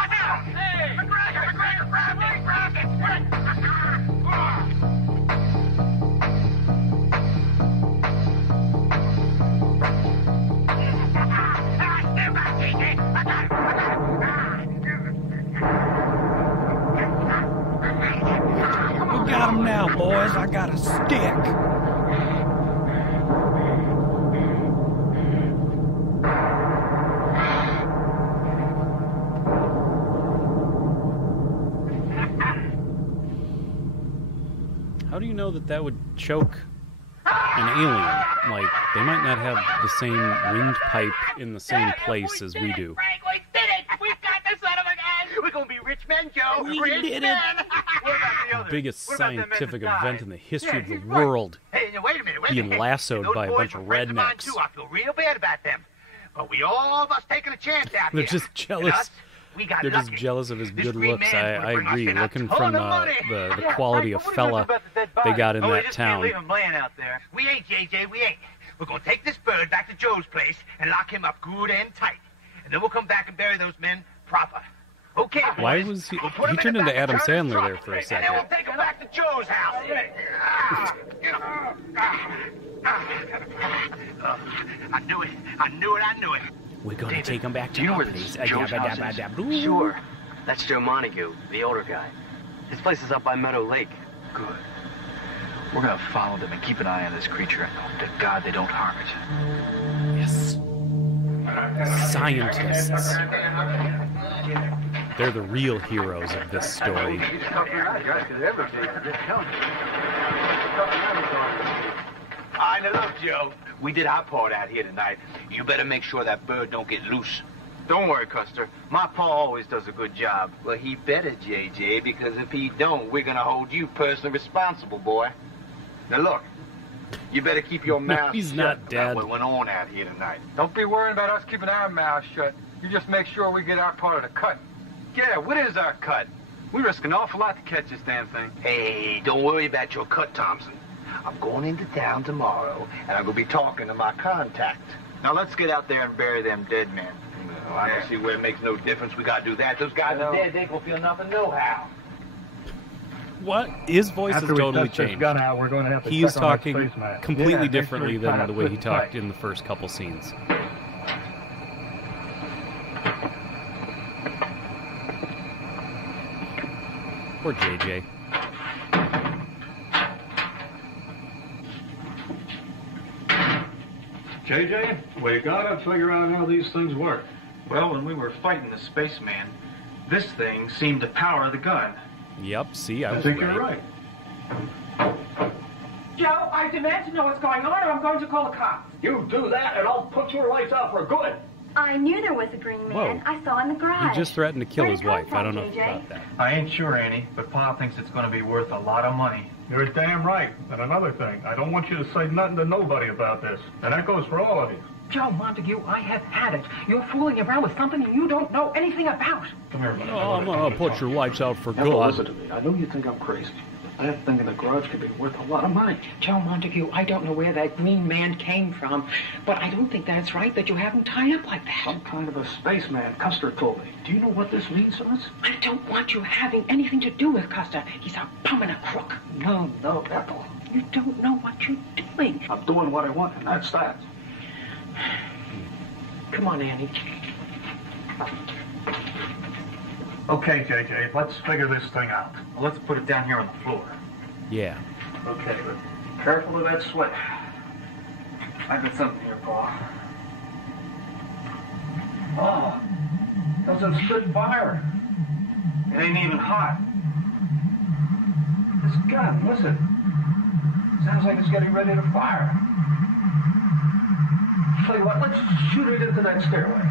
We got him now, boys. I got a stick. How do you know that would choke an alien? Like, they might not have the same windpipe in the same place as we do. Frank, we did it! We got the son of a gun! We're gonna be rich men, Joe! We rich did it. men! What about the others? Biggest What about them men scientific that event died? in the history of the he's right. world. Hey, now, wait a minute. Being lassoed Those by a boys bunch were of friends mine, rednecks. too. I feel real bad about them. But we all of us taking a chance out They're here. just jealous. We got They're just lucky. jealous of his This good green looks. man I would bring us agree. in a Looking ton from of money. the Yeah, quality Frank, of what are we fella gonna do about the dead they body? got in Oh, we that just can't town. leave him laying out there. We ain't, JJ, we ain't. We're gonna take this bird back to Joe's place and lock him up good and tight. And then we'll come back and bury those men proper. Okay, boys. Why was he? We'll put He him turned in the into back Adam of the Sandler truck, there for a And then second. we'll take him back to Joe's house. I knew it. I knew it. We're gonna take him back to Do you know our where place. Joe's house is? Sure. That's Joe Montague, the older guy. His place is up by Meadow Lake. Good. We're gonna follow them and keep an eye on this creature and hope to God they don't harm it. Yes. Scientists. They're the real heroes of this story. I know, look, Joe. We did our part out here tonight. You better make sure that bird don't get loose. Don't worry, Custer. My pa always does a good job. Well, he better, JJ, because if he don't, we're gonna hold you personally responsible, boy. Now look, you better keep your mouth he's shut not about dead. what went on out here tonight. Don't be worrying about us keeping our mouths shut. You just make sure we get our part of the cut. Yeah, what is our cut? We risk an awful lot to catch this damn thing. Hey, don't worry about your cut, Thompson. I'm going into town tomorrow, and I'm gonna be talking to my contact. Now let's get out there and bury them dead men. Well, I don't see where it makes no difference. We gotta do that. Those guys are dead. They ain't gonna feel nothing, nohow. What? His voice has totally changed. We're going to have to He is check on that talking spaceman. completely Yeah, differently make sure than he's the way he tight. talked in the first couple scenes. Poor JJ. JJ, we gotta figure out how these things work. Well, when we were fighting the spaceman, this thing seemed to power the gun. Yep, see, I I was think right. you're right. Joe, I demand to know what's going on, or I'm going to call the cops. You do that, and I'll put your lights out for good. I knew there was a green man. Whoa. I saw in the garage. He just threatened to kill Where'd his it come wife. I from, don't know if you JJ? got that. I ain't sure, Annie, but Pa thinks it's going to be worth a lot of money. You're damn right. And another thing, I don't want you to say nothing to nobody about this. And that goes for all of you. Joe Montague, I have had it. You're fooling around with something you don't know anything about. Come here, buddy. Oh, I'm gonna put your lights out for Now, listen good. to me. I know you think I'm crazy, but that thing in the garage could be worth a lot of money. Joe Montague, I don't know where that green man came from, but I don't think that's right that you have him tied up like that. Some kind of a spaceman, Custer told me. Do you know what this means to us? I don't want you having anything to do with Custer. He's a bum and a crook. No, Ethel. You don't know what you're doing. I'm doing what I want, and that's that. Come on, Annie. Okay, JJ, let's figure this thing out. Well, let's put it down here on the floor. Yeah. Okay, but careful of that sweat. I've got something here, Paul. Oh, doesn't spit fire. It ain't even hot. This gun, listen. Sounds like it's getting ready to fire. Tell you what, let's shoot it into that stairway.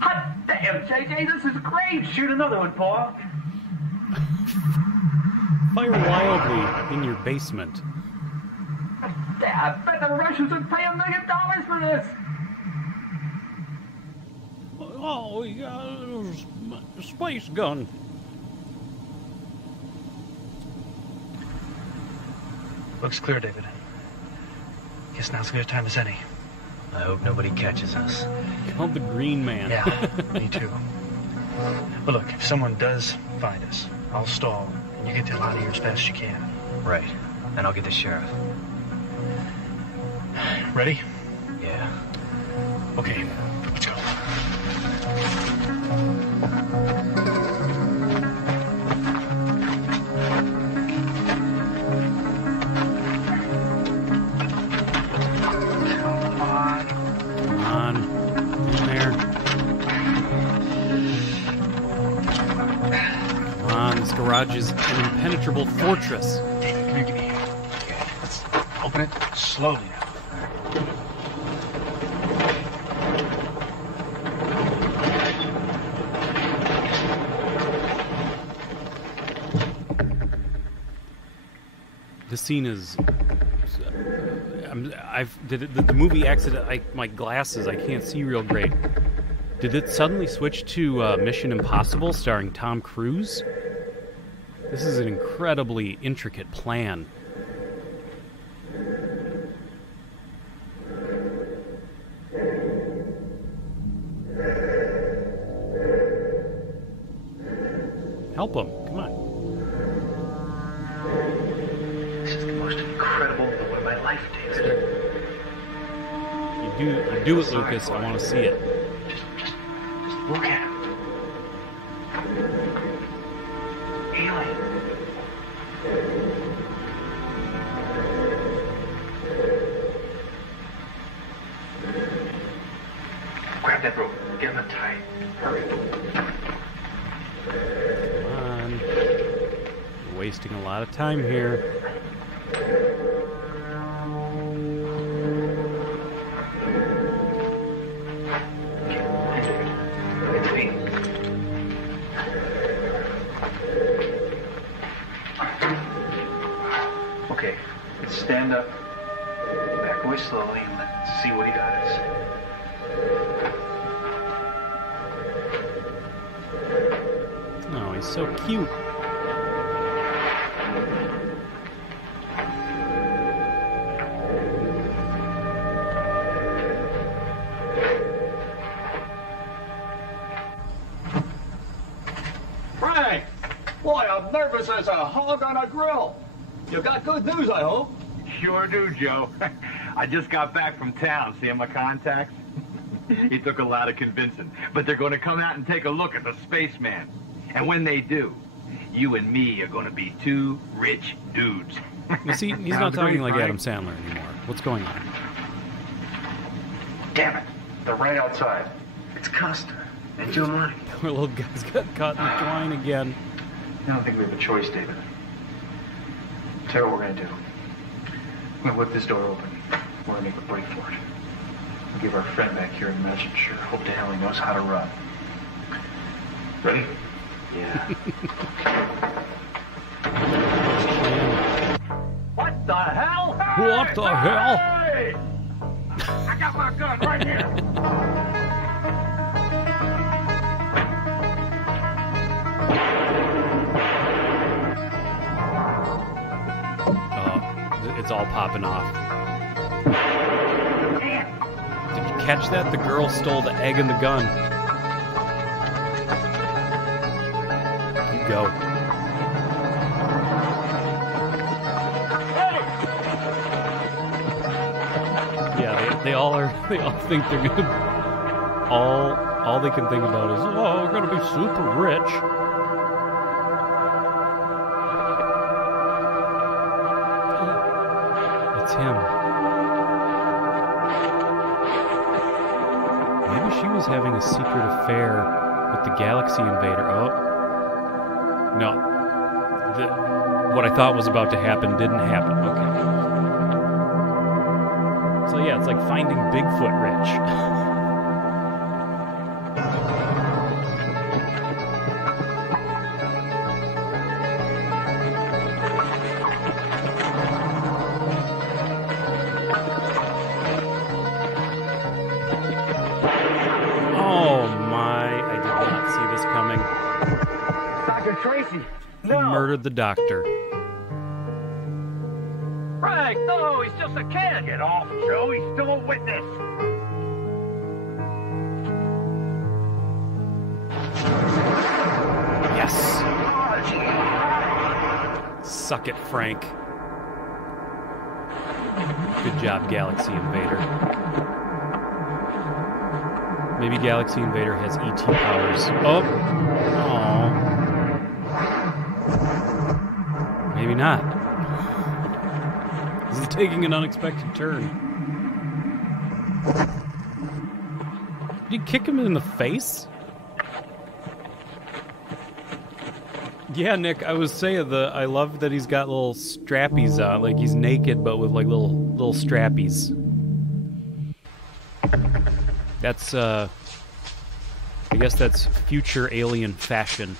Hot damn, JJ, this is great. Shoot another one, Paul. Fire wildly in your basement. I bet the Russians would pay $1 million for this. Oh, we got a space gun. Looks clear, David. Guess now's as good a time as any. I hope nobody catches us. Called the Green Man. Yeah, me too. But look, if someone does find us, I'll stall, and you get the hell out of here as fast as you can. Right. And I'll get the sheriff. Ready? Yeah. Okay, let's go. Come on. In there. Come on, this garage is an impenetrable fortress. David, come here, give me a hand. Okay, let's open it slowly now. The scene is. The movie accident. My glasses. I can't see real great. Did it suddenly switch to Mission Impossible starring Tom Cruise? This is an incredibly intricate plan. Help him. Come on. This is the most incredible move of my life, David. You do it, Lucas. I want to see it. Just look at him. Alien. Grab that rope. Get him tight. Hurry. Come on. We're wasting a lot of time here. Okay, let's stand up, back away slowly, and let's see what he does. Oh, he's so cute. Frank! Boy, I'm nervous as a hog on a grill. You got good news, I hope. Sure do, Joe. I just got back from town, seeing my contacts. It took a lot of convincing, but they're going to come out and take a look at the spaceman. And when they do, you and me are going to be two rich dudes. You see, he's not talking like Adam Sandler anymore. What's going on? Damn it, they're right outside. It's Custer and Joe Montague. Our little guy's got caught in the twine again. I don't think we have a choice, David. Tell you what we're going to do. We're going to whip this door open. We're going to make a break for it. We'll give our friend back here a nudge and sure hope to hell he knows how to run. Ready? Yeah. What the hell? What the hell? Hey! I got my gun right here. It's all popping off. Did you catch that? The girl stole the egg and the gun. go. Yeah, they all are. They all think they're gonna. All they can think about is, oh, we're gonna be super rich. It's him. Maybe she was having a secret affair with the Galaxy Invader. Oh. No. What I thought was about to happen didn't happen. Okay. So yeah, it's like finding Bigfoot rich. Tracy, no! Murdered the doctor. Frank, no, he's just a kid. Get off, Joe. He's still a witness. Yes. Suck it, Frank. Good job, Galaxy Invader. Maybe Galaxy Invader has ET powers. Oh. Aww. Maybe not. This is taking an unexpected turn. Did you kick him in the face? Yeah, Nick, I was saying I love that he's got little strappies on, like he's naked but with like little strappies. That's I guess that's future alien fashion.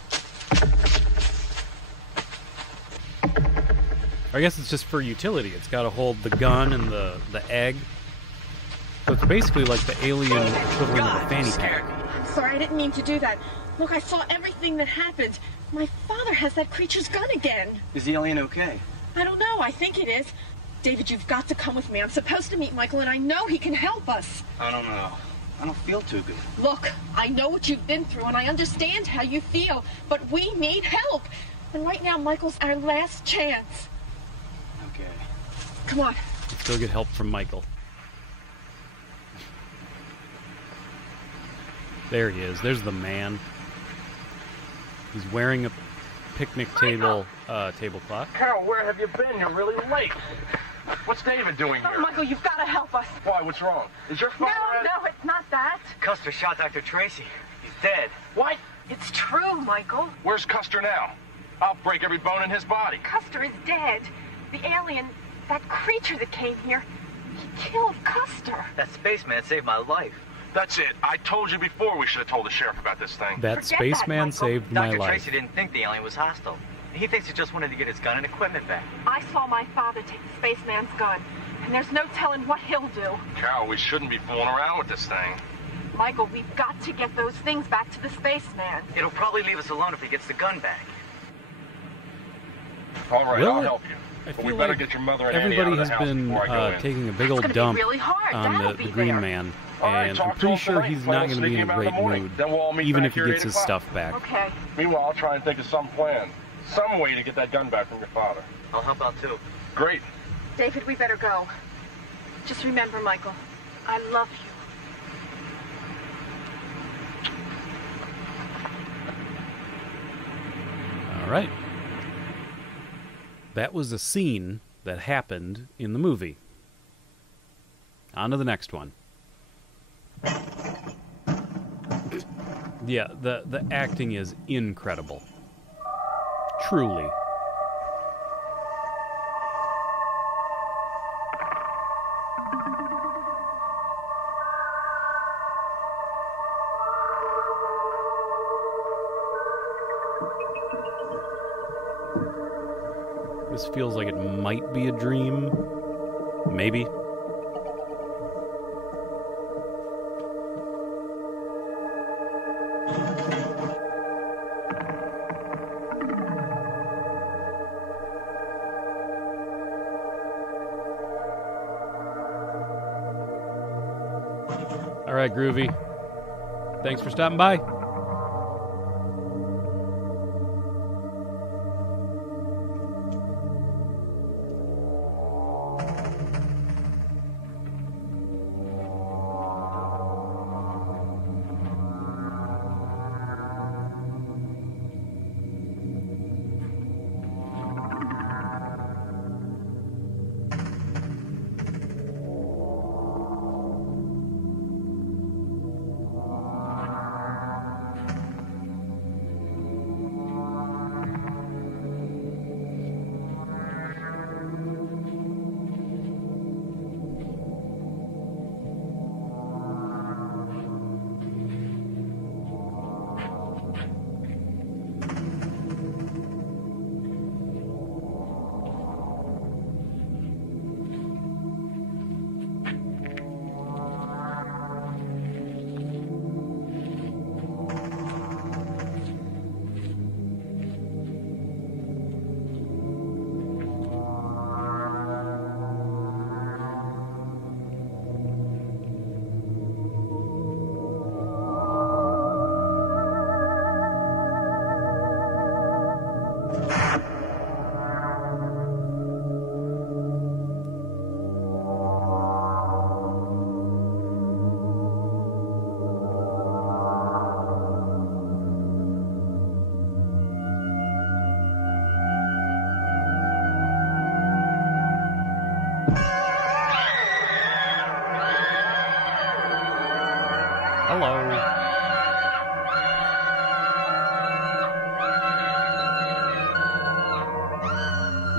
I guess it's just for utility. It's got to hold the gun and the egg. So it's basically like the alien equivalent of a fanny pack. I'm sorry, I didn't mean to do that. Look, I saw everything that happened. My father has that creature's gun again. Is the alien okay? I don't know. I think it is. David, you've got to come with me. I'm supposed to meet Michael, and I know he can help us. I don't know. I don't feel too good. Look, I know what you've been through, and I understand how you feel, but we need help. And right now, Michael's our last chance. Okay. Come on. Let's go get help from Michael. There he is. There's the man. He's wearing a picnic table tablecloth. Carol, where have you been? You're really late. What's David doing here? Oh, Michael, you've got to help us. Why? What's wrong? Is your father... No, it's not that. Custer shot Dr. Tracy. He's dead. What? It's true, Michael. Where's Custer now? I'll break every bone in his body. Custer is dead. The alien, that creature that came here, he killed Custer. That spaceman saved my life. That's it. I told you before we should have told the sheriff about this thing. That spaceman saved my life. Dr. Tracy didn't think the alien was hostile. He thinks he just wanted to get his gun and equipment back. I saw my father take the spaceman's gun, and there's no telling what he'll do. Carol, we shouldn't be fooling around with this thing. Michael, we've got to get those things back to the spaceman. It'll probably leave us alone if he gets the gun back. All right, Will I'll it? help you. I But we feel better like get your mother and everybody Annie out has of the house been before I go in. taking a big old It's gonna be dump really hard. on That'll the be Green there. Man, All right, and talk I'm to pretty him sure tonight. he's Plan not on going to be in sneaking a him out in great the morning. mood, Then we'll all meet even back if he here at gets 8 his o'clock. stuff back. Okay. Meanwhile, I'll try and think of some plan. Some way to get that gun back from your father. I'll help out too. Great. David, we better go. Just remember, Michael, I love you. All right. That was a scene that happened in the movie. On to the next one. Yeah, the acting is incredible. Truly. This feels like it might be a dream. Maybe. All right, Groovy. Thanks for stopping by.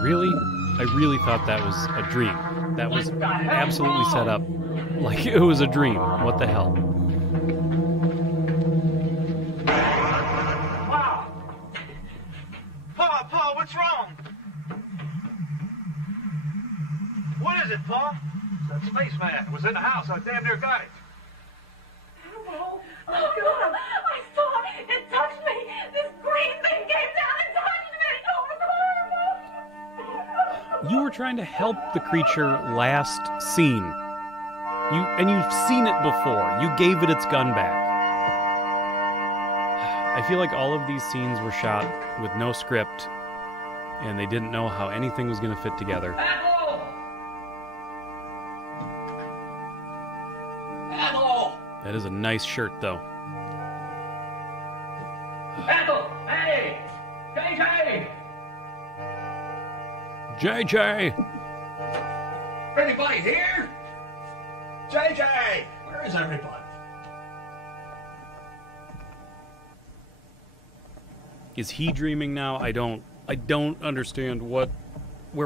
Really? I really thought that was a dream. That was absolutely set up like it was a dream. What the hell? Paul, what's wrong? What is it, Paul? That spaceman. It was in the house. I damn near got it. Oh, God. I saw it. It touched me. This green thing came down and touched me. Oh, it was horrible. You were trying to help the creature last scene. You've seen it before. You gave it its gun back. I feel like all of these scenes were shot with no script, and they didn't know how anything was going to fit together. Ethel! Ethel! That is a nice shirt, though. Ethel! Hey! JJ! JJ! Anybody here? JJ! Where is everybody? Is he dreaming now? I don't understand where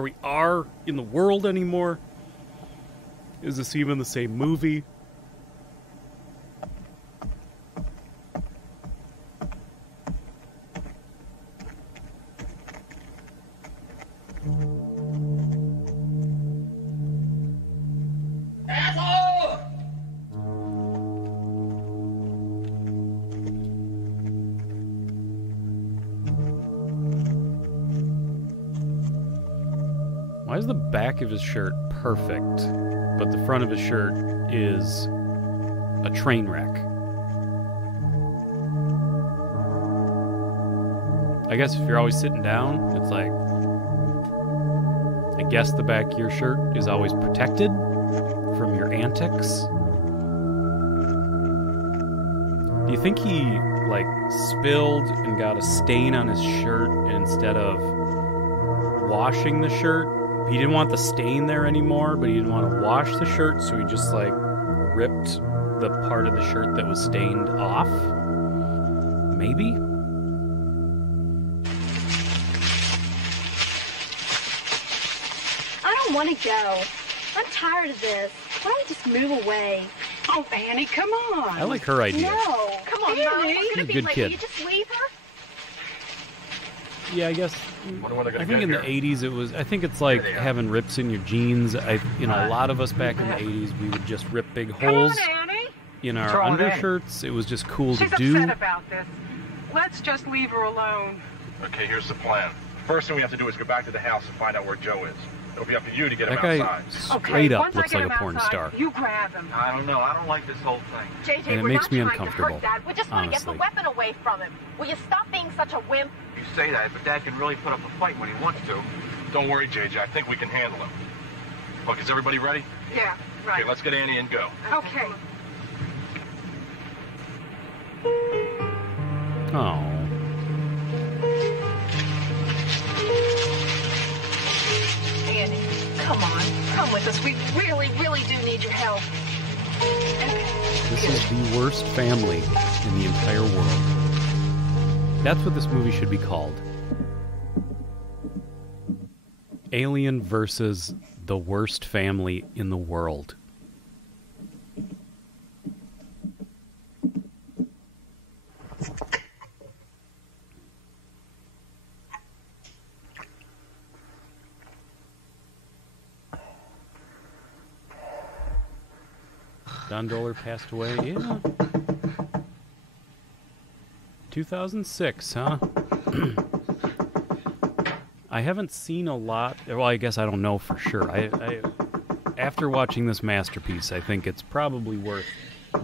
we are in the world anymore. Is this even the same movie? Ethel! Why is the back of his shirt perfect, but the front of his shirt is a train wreck? I guess if you're always sitting down, it's like, I guess the back of your shirt is always protected from your antics. Do you think he, like, spilled and got a stain on his shirt, and instead of washing the shirt, he didn't want the stain there anymore, but he didn't want to wash the shirt, so he just, like, ripped the part of the shirt that was stained off? Maybe? I don't want to go. I'm tired of this. Why don't we just move away? Oh, Annie, come on. I like her idea. No. Come on, Annie. Mom. We're She's gonna a be good late. kid. Will you just leave her? Yeah, I guess. Wonder when they're gonna I think get in the here. 80s it was. I think it's like having rips in your jeans. A lot of us back in the 80s, we would just rip big holes Come on, Annie. in What's our wrong with Annie? undershirts. It was just cool She's to do. upset about this. Let's just leave her alone. Okay, here's the plan. First thing we have to do is go back to the house and find out where Joe is. It'll be up to you to get That him guy outside. straight up once I looks get like a him porn outside, star. You grab him. I don't know. I don't like this whole thing. JJ, And it we're makes not me trying uncomfortable, to hurt Dad. We just want to get the honestly. weapon away from him. Will you stop being such a wimp? You say that, but Dad can really put up a fight when he wants to. Don't worry, JJ. I think we can handle him. Look, is everybody ready? Yeah, right. Okay, let's get Annie and go. Okay. Oh. Annie, come on. Come with us. We really, really do need your help. This is the worst family in the entire world. That's what this movie should be called. Alien versus the worst family in the world. Don Dohler passed away, yeah. 2006, huh? I haven't seen a lot. Well, I guess I don't know for sure. After watching this masterpiece, I think it's probably worth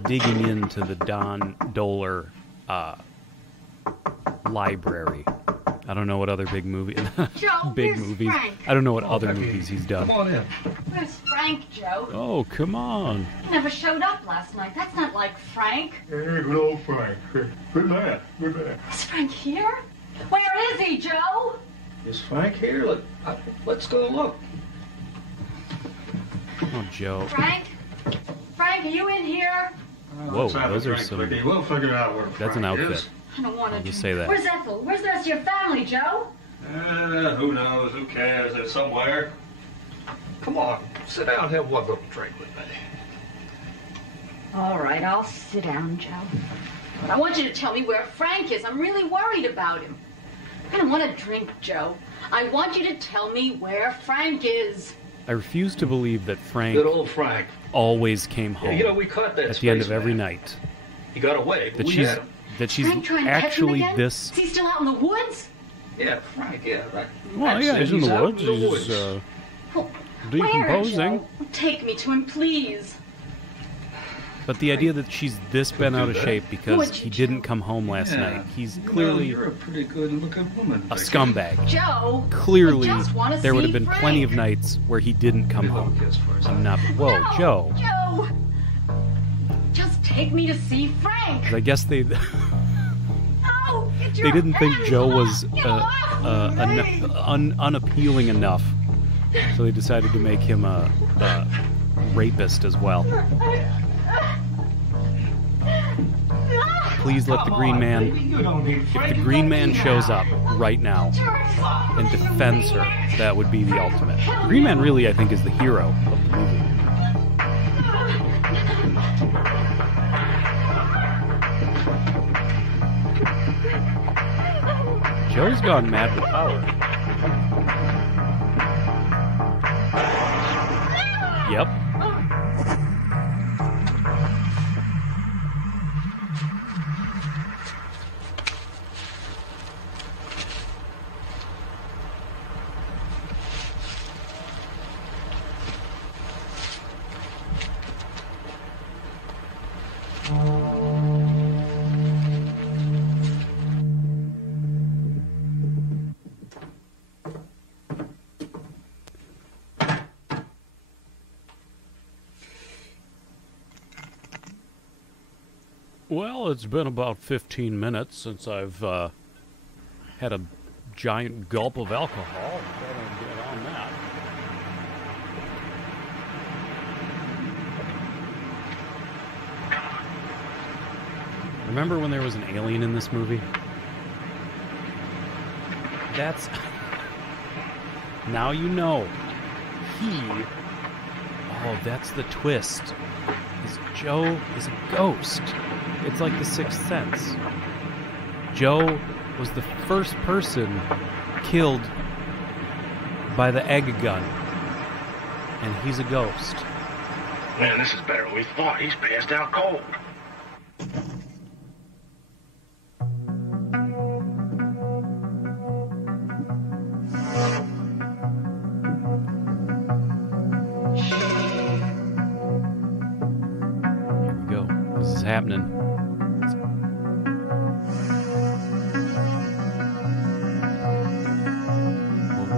digging into the Don Dohler library. I don't know what other big movie, Joe, big where's movies. Frank? I don't know what other movies he's done. Come on in. Where's Frank, Joe? Oh, come on. He never showed up last night. That's not like Frank. Hey, good old Frank. Good man. Good man. Is Frank here? Where is he, Joe? Is Frank here? Let's go look. Oh, Joe. Frank? Frank, are you in here? Whoa, those are some. We'll figure out where That's an Frank outfit. is. I don't want I'll to. just say that. Where's Ethel? Where's the rest of your family, Joe? Who knows? Who cares? They're somewhere. Come on, sit down and have one little drink with me. All right, I'll sit down, Joe. But I want you to tell me where Frank is. I'm really worried about him. I don't want to drink, Joe. I want you to tell me where Frank is. I refuse to believe that Frank, Good old Frank, always came home we caught that at the end of every spaceman. night. He got away, but That we she's had him. that she's Frank trying to catch him actually again? this. Is he still out in the woods? Yeah, Frank, yeah, right. Well, That's yeah, it, he's in the out woods. in the He's woods. Where, decomposing. Joe? Take me to him, please. But the idea that she's this bent out of shape because What'd he you didn't come home last night. He's clearly you're a pretty good-looking woman. a scumbag. Joe, Clearly, I just want to there would see have been Frank. plenty of nights where he didn't come home. I'm not. Whoa, No, Joe. Joe! Just take me to see Frank. 'Cause I guess they No, get they your didn't think hands Joe off. was Get off me. unappealing enough, so they decided to make him a rapist as well. Please let the Green Man, if the Green Man shows up right now and defends her, that would be the ultimate. The Green Man really, I think, is the hero of the movie. Joe's gone mad with power. Yep. Well, it's been about 15 minutes since I've had a giant gulp of alcohol. Better get on that. Remember when there was an alien in this movie? That's... Now you know. Oh, that's the twist. Joe is a ghost. It's like the Sixth Sense. Joe was the first person killed by the egg gun. And he's a ghost. Man, this is better than we thought. He's passed out cold. This is happening.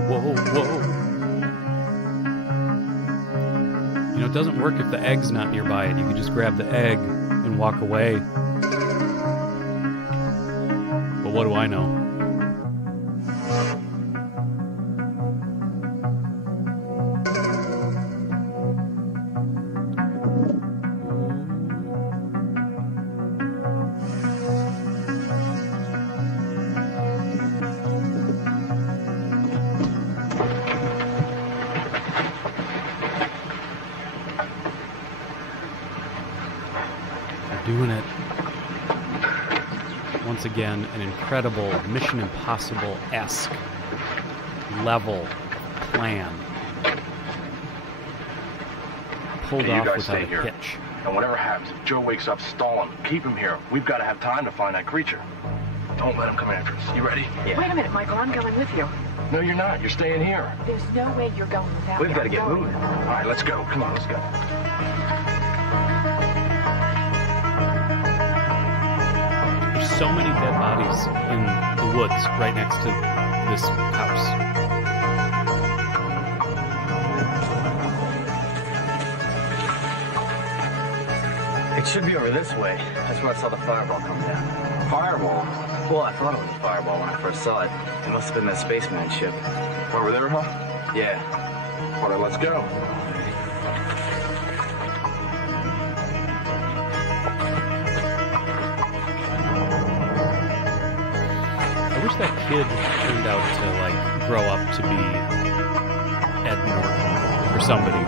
Whoa, whoa. You know, it doesn't work if the egg's not nearby it. You can just grab the egg and walk away. But what do I know? Doing it. Once again, an incredible Mission Impossible-esque level plan. Pulled Hey, you off guys without stay a here. hitch. And whatever happens, if Joe wakes up stalling, keep him here. We've got to have time to find that creature. Don't let him come after us. You ready? Wait a minute, Michael. I'm going with you. No, you're not. You're staying here. There's no way you're going without me. We've got to I'm get going. moving. All right, let's go. Come on, let's go. There's so many dead bodies in the woods right next to this house. It should be over this way. That's where I saw the fireball come down. Fireball? Well, I thought it was a fireball when I first saw it. It must have been that spaceman ship. Over there, huh? Yeah. All right, let's go. I wish that kid turned out to, like, grow up to be Ed Norton or somebody.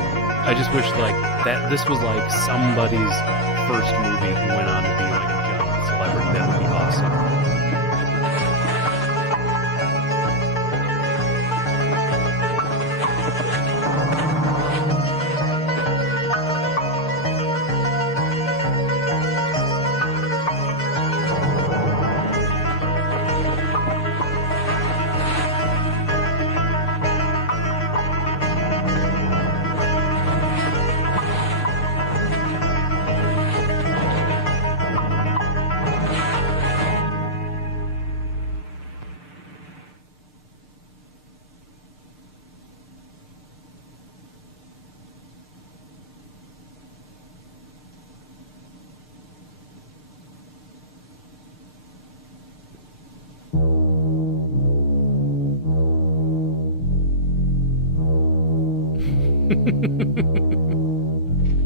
I just wish, like, that this was, like, somebody's first movie who went on to be, like, a giant celebrity. That would be awesome.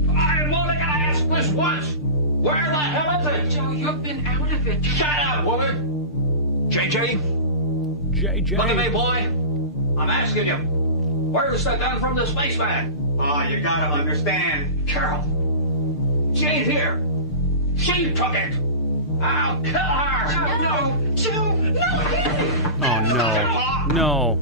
I'm only gonna ask this once. Where the hell is it? Joe, you've been out of it. Shut up, woman. JJ? JJ? Look at me, boy. I'm asking you. Where's the gun from the spaceman? Oh, you gotta understand. Carol. She ain't here. She took it. I'll kill her. No, Joe, no. Oh, no. No.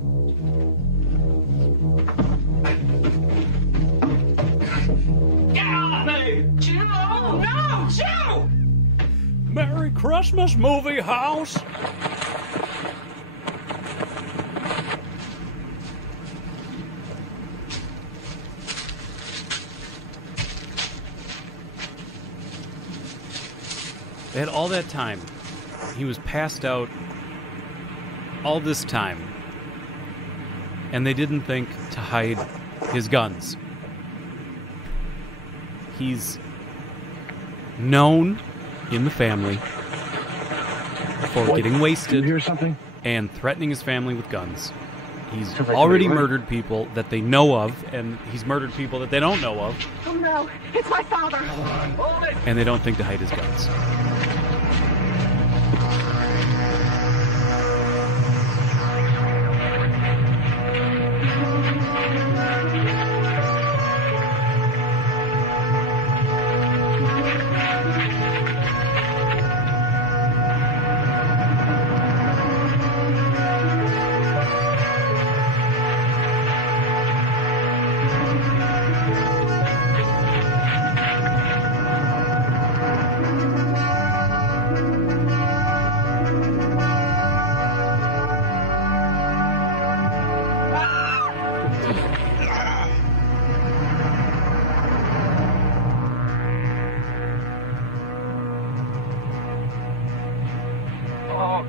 Get off me! Joe, no, Joe! Merry Christmas, movie house! They had all that time. He was passed out all this time. And they didn't think to hide his guns. He's known in the family for getting wasted and threatening his family with guns. He's already murdered people that they know of, and he's murdered people that they don't know of. Oh no, it's my father. And they don't think to hide his guns.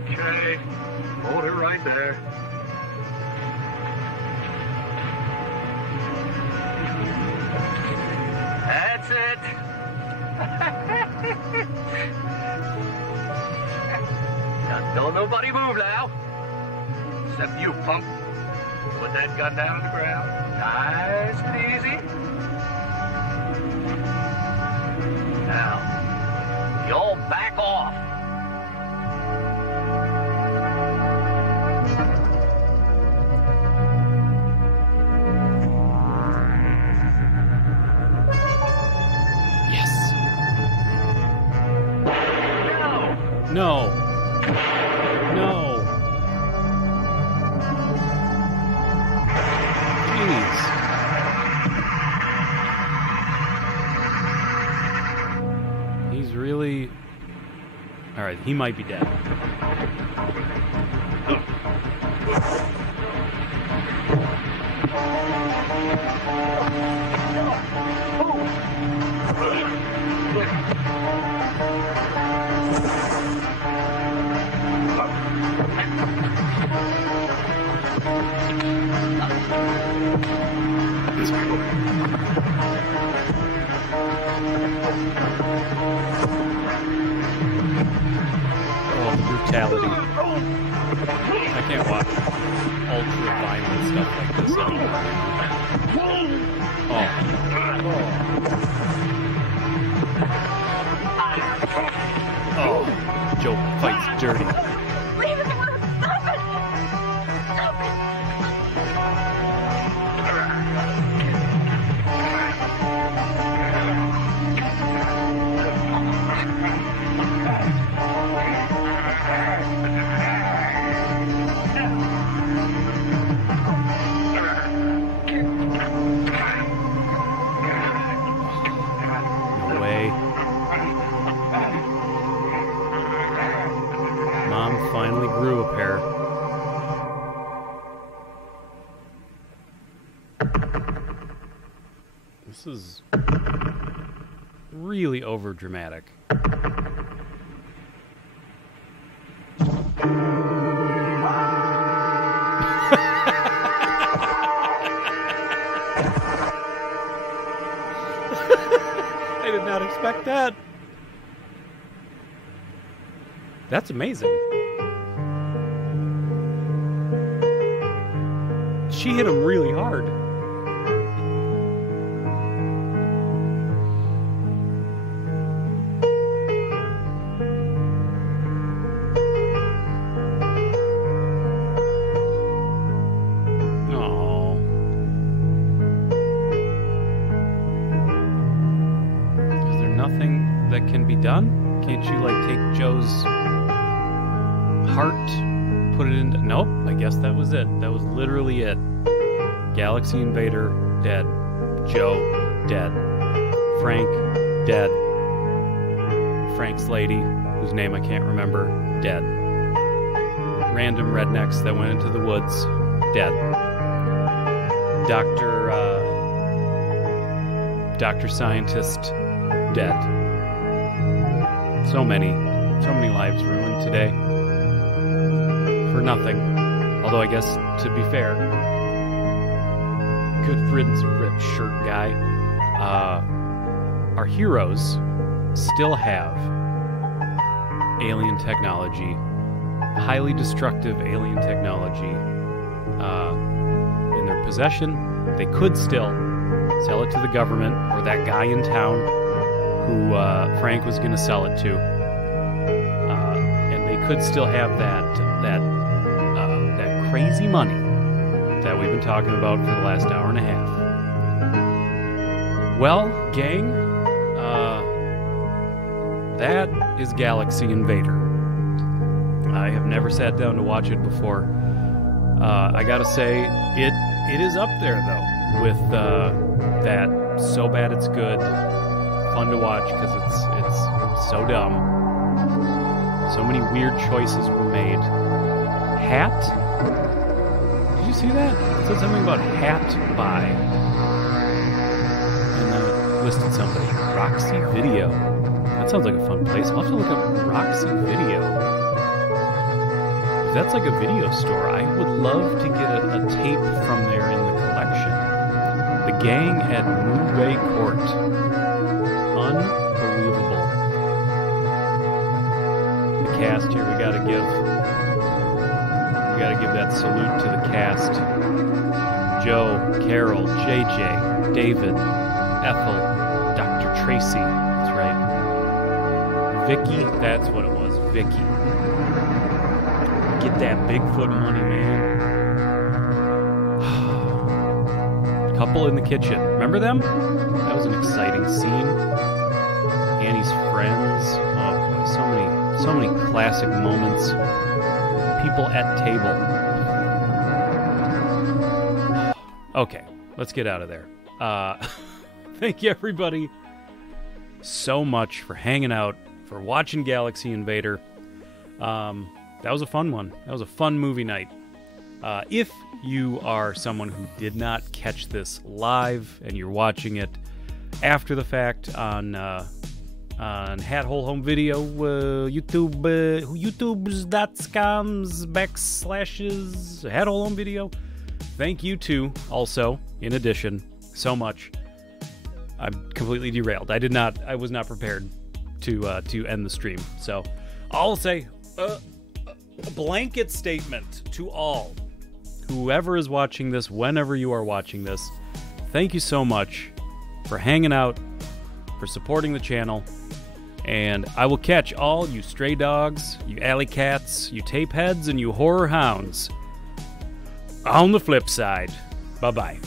Okay. Hold it right there. That's it. Now, don't nobody move now. Except you, punk. Put that gun down on the ground. Nice and easy. Now, you all back off. No. No. Jeez. He's really... Alright, he might be dead. Brutality. I can't watch ultra-violent stuff like this anymore. Oh. Oh. Joe fights dirty. Leave him alone. Tom finally grew a pair. This is really over dramatic. I did not expect that. That's amazing. She hit him really hard. Oh. Is there nothing that can be done? Can't you, like, take Joe's heart, put it into... Nope, I guess that was it. That was literally it. Galaxy Invader, dead. Joe, dead. Frank, dead. Frank's lady, whose name I can't remember, dead. Random rednecks that went into the woods, dead. Dr. Scientist, dead. So many lives ruined today. For nothing. Although I guess, to be fair, good riddance, ripped shirt guy. Our heroes still have alien technology, highly destructive alien technology in their possession. They could still sell it to the government or that guy in town who Frank was going to sell it to. And they could still have that crazy money that we've been talking about for the last hour and a half. Well, gang, that is Galaxy Invader. I have never sat down to watch it before. I gotta say, it is up there, though, with that so bad it's good, fun to watch because it's so dumb. So many weird choices were made. Hat? Did you see that? It said something about hat buy. And then it listed somebody. Roxy Video. That sounds like a fun place. I'll have to look up Roxy Video. If that's like a video store, I would love to get a tape from there in the collection. The Gang at Moonray Court. Unbelievable. The cast here, we gotta give that salute to the cast. Joe, Carol, JJ, David, Ethel, Dr. Tracy, that's right. Vicky, that's what it was, Vicky. Get that Bigfoot money, man. Couple in the kitchen. Remember them? That was an exciting scene. Annie's friends. Oh boy, so many classic moments. People at table. Okay, let's get out of there. Thank you, everybody, so much for hanging out, for watching Galaxy Invader. That was a fun one. That was a fun movie night. If you are someone who did not catch this live and you're watching it after the fact on Hat Hole Home Video, youtube.com/Hat Hole Home Video. Thank you too, also, in addition, so much. I'm completely derailed. I was not prepared to end the stream. So I'll say a blanket statement to all. Whoever is watching this, whenever you are watching this, thank you so much for hanging out, for supporting the channel, and I will catch all you stray dogs, you alley cats, you tape heads, and you horror hounds on the flip side. Bye-bye.